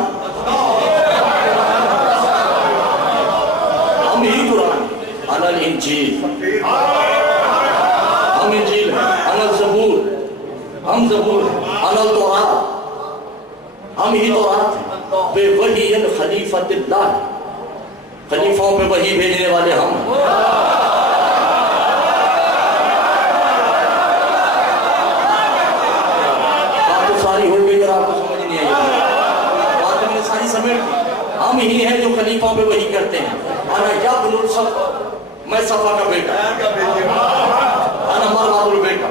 ہم زبور انل تورات، ہم ہی تورات ہیں، بے وحی خلیفۃ اللہ، خلیفوں پہ وحی بھیجنے والے ہم ہیں۔ بات تو ساری ہو گئی اور آپ کو سمجھ نہیں آئی، بات تو میں نے ساری سمیٹ دی۔ ہم ہی ہیں جو خلیفوں پہ وحی کرتے ہیں۔ انا یابن الصفا، میں صفا کا بیٹا، انا مراد البیٹا،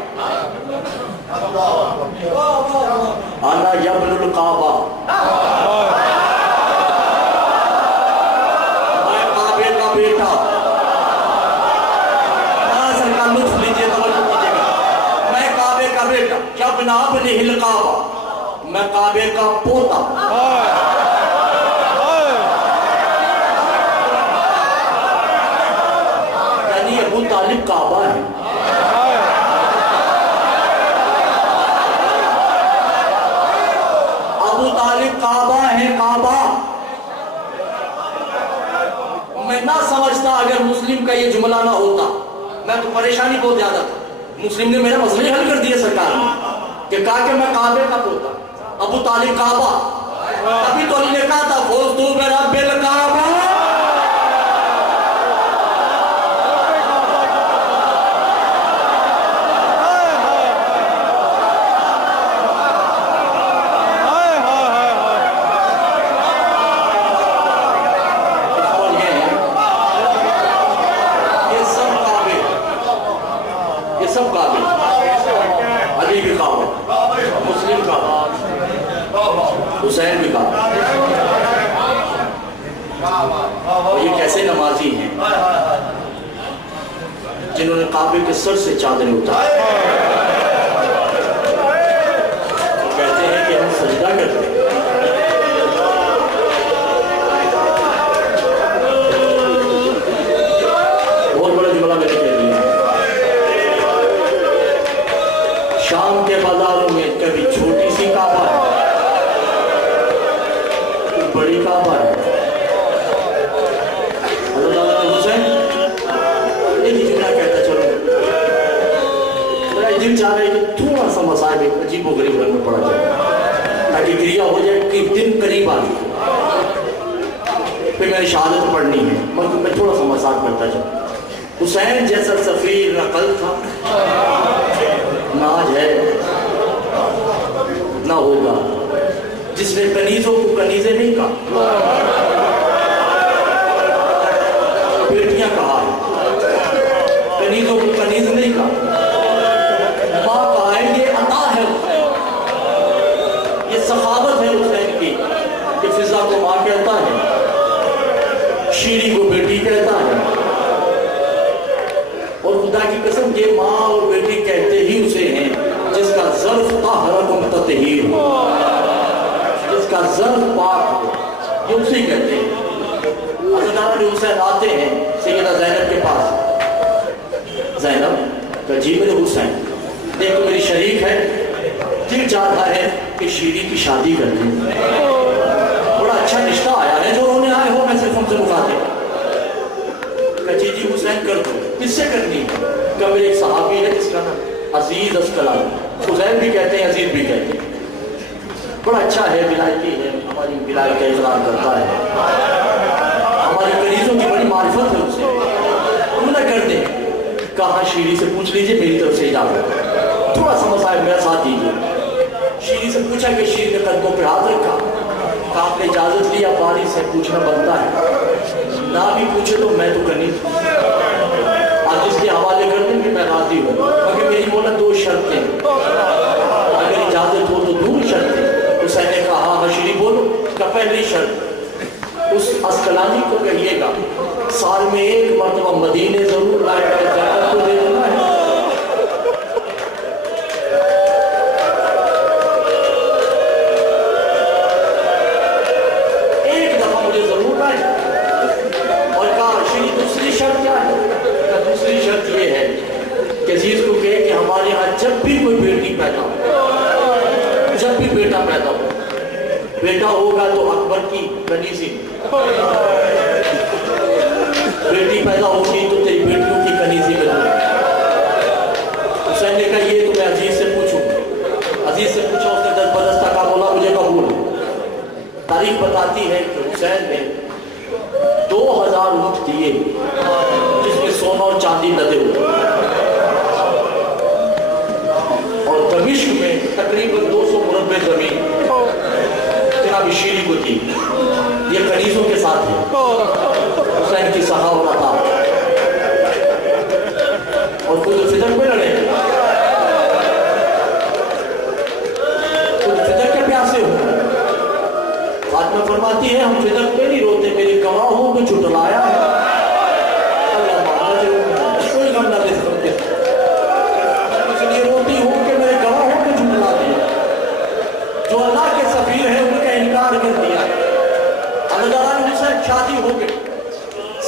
انا یابن القعبہ، میں کعبے کا بیٹا۔ سرکار لطف لیجیے، توجہ کیجیے گا، میں کعبے کا بیٹا، یابن ابن القعبہ، میں کعبے کا پوتا۔ ابو طالب کعبہ ہے، ابو طالب کعبہ ہے، کعبہ۔ میں نہ سمجھتا اگر مسلم کا یہ جملہ نہ ہوتا، میں تو پریشانی بہت زیادہ تھا۔ مسلم نے میرا مسئلہ حل کر دیا سرکار نے، کہ کہا کہ میں کعبے کا پوتا، ابو طالب کعبہ۔ تبھی تو اللہ نے کہا تھا فوزتو برب الکعبہ۔ حسین بھی کہا، یہ کیسے نمازی ہیں جنہوں نے کعبے کے سر سے چادریں اٹھائی، کہتے ہیں کہ ہم سجدہ کرتے ہیں۔ بہت بڑا جملہ میں نے کہہ دیا، شام کے بازاروں میں کبھی چھوٹی سی کعبہ ہے، بڑی کعبہ ہے۔ حضرت حسین ایک ہی جملہ کہتا چلو، میرا دل چاہ رہا ہے کہ تھوڑا سا مسائل عجیب و غریب رنگ میں پڑا جائے تاکہ گریہ ہو جائے کہ دن قریب آ گئی، پھر میں نے شہادت پڑھنی ہے، مگر میں تھوڑا سا مسائل کرتا چلوں۔ حسین جیسا سفیر نہ کل تھا نہ آج ہے نہ ہوگا، جس نے کنیزوں کو کنیزیں نہیں کہا، بیٹیاں کہا ہے، کنیزوں کو کنیز نہیں کہا، ماں کہا ہے، یہ عطا ہے، یہ سخاوت ہے حسین کی کہ فضا کو ماں کہتا ہے، شیری کو بیٹی کہتا ہے، اور خدا کی قسم یہ ماں اور بیٹی کہتے ہی اسے ہیں جس کا ظرف طاہرکم تطہیر ہو، کا ظرف پاک ہو، یہ اسی کہتے ہیں۔ حضرت علی حسین آتے ہیں سیدہ زینب کے پاس، زینب کہ جی میرے حسین دیکھو میری شریک ہے، دل چاہتا ہے کہ شیری کی شادی کر دیں، بڑا اچھا رشتہ آیا ہے، جو رونے آئے ہو میں صرف ہم سے مخاطب، کہ جی حسین کر دو، کس سے کرنی؟ کہ میرے ایک صحابی ہے جس کا نام عزیز اسکلانی، حسین بھی کہتے ہیں عزیز بھی کہتے ہیں، بڑا اچھا ہے، ولایتی ہے، ہماری ولایت کا اقرار کرتا ہے، ہماری کنیزوں کی بڑی معرفت ہے اسے، انہوں نے کر دیں۔ کہا شیری سے پوچھ لیجئے میری طرف سے اجازت، تھوڑا سا مسائل میرا ساتھ دیجئے۔ شیری سے پوچھا کہ شیری نے قدموں پہ ہاتھ رکھا، کہا آپ نے اجازت لیا، باری سے پوچھنا بنتا ہے، نہ بھی پوچھے تو میں تو کنیز، آج اس کے حوالے کر دیں کہ میں راضی ہوں، مگر میری مولا دو شرطیں، اگر اجازت ہو تو دو شرطیں۔ حسین نے کہا ہاں شیری بولو، کہ پہلی شرط اس اسکلانی کو کہیے گا سال میں ایک مرتبہ مدینے ضرور لائے گا، زینب کو دے دینا ہے۔ ایک دفعہ مجھے ضرور لائے، اور کہا شیری دوسری شرط کیا ہے؟ دوسری شرط یہ ہے کہ عزیز کو کہے کہ ہمارے یہاں جب بھی کوئی بیٹی پیدا ہو، جب بھی بیٹا پیدا ہو، بیٹا ہوگا تو اکبر کی کنیزی، بیٹی پیدا ہوگی تو تیری بیٹیوں کی کنیزی میں ہوگی۔ حسین نے کہا یہ تو میں عزیز سے پوچھوں، بتاتی ہے کہ حسین نے 2000 اونٹ دیے جس میں سونا اور چاندی لدے ہوئے، اور دمشق میں تقریباً 200 مربع زمین جناب شیری کو دی. یہ کنیزوں کے ساتھ ہے، حسین کی سخاوت عطا. اور خود فطر پہ لڑے، خود فطر کے پیاسے ہو. فاطمہ فرماتی ہے ہم فطر پہ نہیں روتے، میرے گواہوں کو جھٹلایا ہے. اللہ معاذ کوئی غم نہ لے سکتے، اس لیے روتی ہوں کہ میرے گواہوں کو جھٹلا دیا. جو اللہ کے سفیر ہیں ان کا انکار کر دیا. اللہ حسین شادی ہو گئی،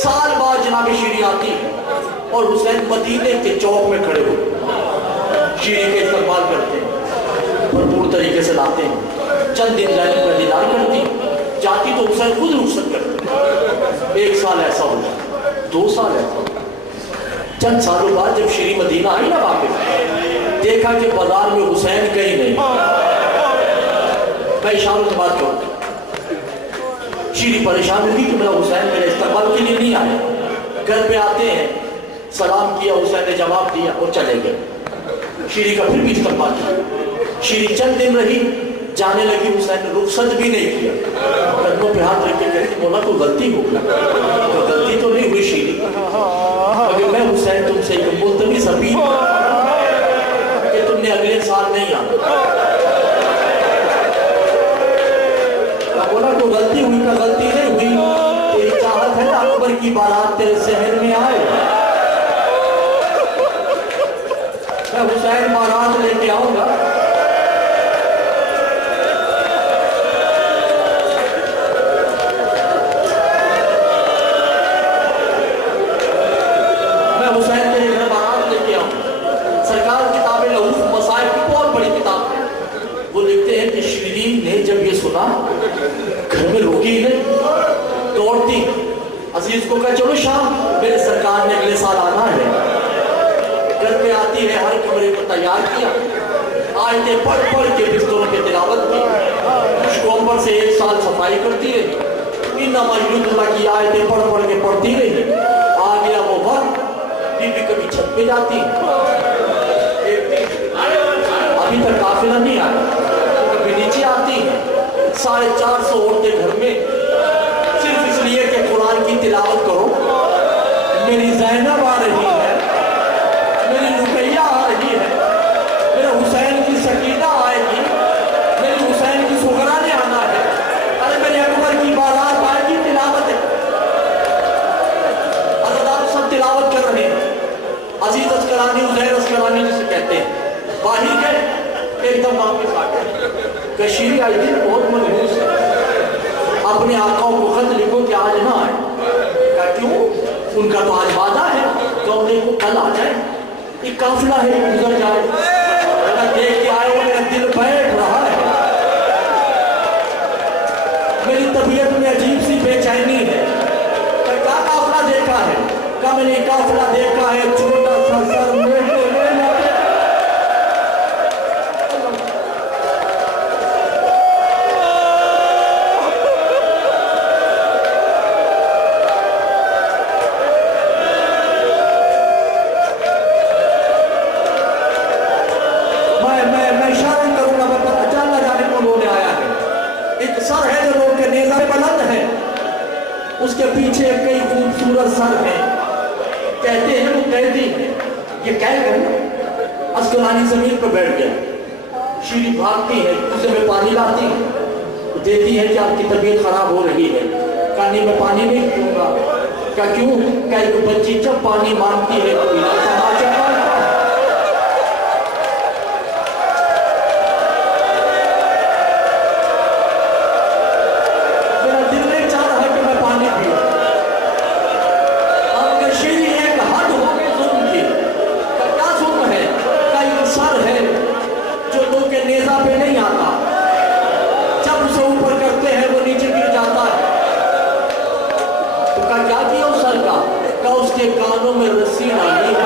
سال بعد جناب شیری آتی ہے اور حسین مدینے کے چوک میں کھڑے ہو شیری کے استقبال کرتے ہیں، بھرپور طریقے سے لاتے ہیں. چند دن جانے پر دیدار کرتی، جاتی تو حسین خود رخصت کرتے. 1 سال ایسا ہو جاتا، 2 سال ایسا ہو جاتا. چند سالوں بعد جب شیری مدینہ آئی نا واپس، دیکھا کہ بازار میں حسین کہیں نہیں. میں اشاروں سے بات کروں، شیری پریشان ہوئی کہ میرا حسین میرے استقبال کے لیے نہیں آئے. گھر پہ آتے ہیں، سلام کیا، حسین نے جواب دیا اور چلے گئے. شیری کا پھر بھی استقبال کیا. شیری چند دن رہی، جانے لگی. حسین نے رخصت بھی نہیں کیا. قدموں پہ ہاتھ رکھ کے کہتی مولا تو غلطی ہو گئی. غلطی تو نہیں ہوئی شیری، مگر میں حسین تم سے ایک ملتمس اپیل کہ تم نے اگلے سال نہیں آنا. بولا تو غلطی ہوئی کا غلطی نہیں ہوئی، تیری چاہت ہے اکبر کی بارات تیرے شہر میں آئے. میں حسین بارات لے کے آؤں گا. میں حسین تیرے گھر بارات لے کے آؤں. سرکار کتاب لہوف مصائب کی بہت بڑی کتاب ہے. وہ لکھتے ہیں کہ شیرین نے جب یہ سنا گھر میں روکی نہیں، دوڑتی عزیز کو کہا چلو شام میرے سرکار نے اگلے سال آنا ہے. گھر پہ آتی ہے، ہر کمرے کو تیار کیا، آیتیں پڑھ پڑھ کے بستروں پہ تلاوت کی. خوشگوار سے 1 سال صفائی کرتی رہی. انما یطلع کی آیتیں پڑھ پڑھ کے پڑھتی رہی. آ گیا وہ وقت، بی بی کبھی چھت پہ جاتی، ابھی تک قافلہ نہیں آیا، کبھی نیچے آتی ہے. 450 عورتیں گھر میں، صرف اس لیے کہ قرآن کی تلاوت کرو. میری زینب آ رہی ہے، میری رقیہ آ رہی ہے، میرے حسین کی سکینہ آئے گی، میری حسین کی سغرا نے آنا ہے. ارے میرے اکبر کی بارات آئے گی، تلاوت ہے. عزیزان سب تلاوت کر رہے ہیں. عزیز اسکرانی، عزیر اسکرانی جسے کہتے ہیں، باہر گئے ایک دم واپس آ گئے. کشیری آئی تھی بہت منحوس ہے، اپنے آقاؤں کو خط لکھو کہ آج نہ آئے. کہا کیوں؟ ان کا تو آج وعدہ ہے کہ انہیں کو کل آ جائے، ایک قافلہ ہے گزر جائے. دیکھ کے آئے وہ میرا دل بیٹھ رہا ہے، میری طبیعت میں عجیب سی بے چینی ہے. کیا قافلہ دیکھا ہے؟ کہا میں نے قافلہ دیکھا ہے، چھوٹا سا سر میں اس کے پیچھے کئی خوبصورت سر ہیں. کہتے ہیں وہ قیدی ہے. یہ کہہ کر اسکلانی زمین پر بیٹھ گیا. شیری بھاگتی ہے، اسے میں پانی لاتی ہے، دیتی ہے کہ آپ کی طبیعت خراب ہو رہی ہے. کہا نہیں میں پانی نہیں پیوں گا. کہا کیوں؟ کہ ایک بچی جب پانی مانگتی ہے تو تماشا مانگتا ہے. کانوں میں رسی ڈالی ہے،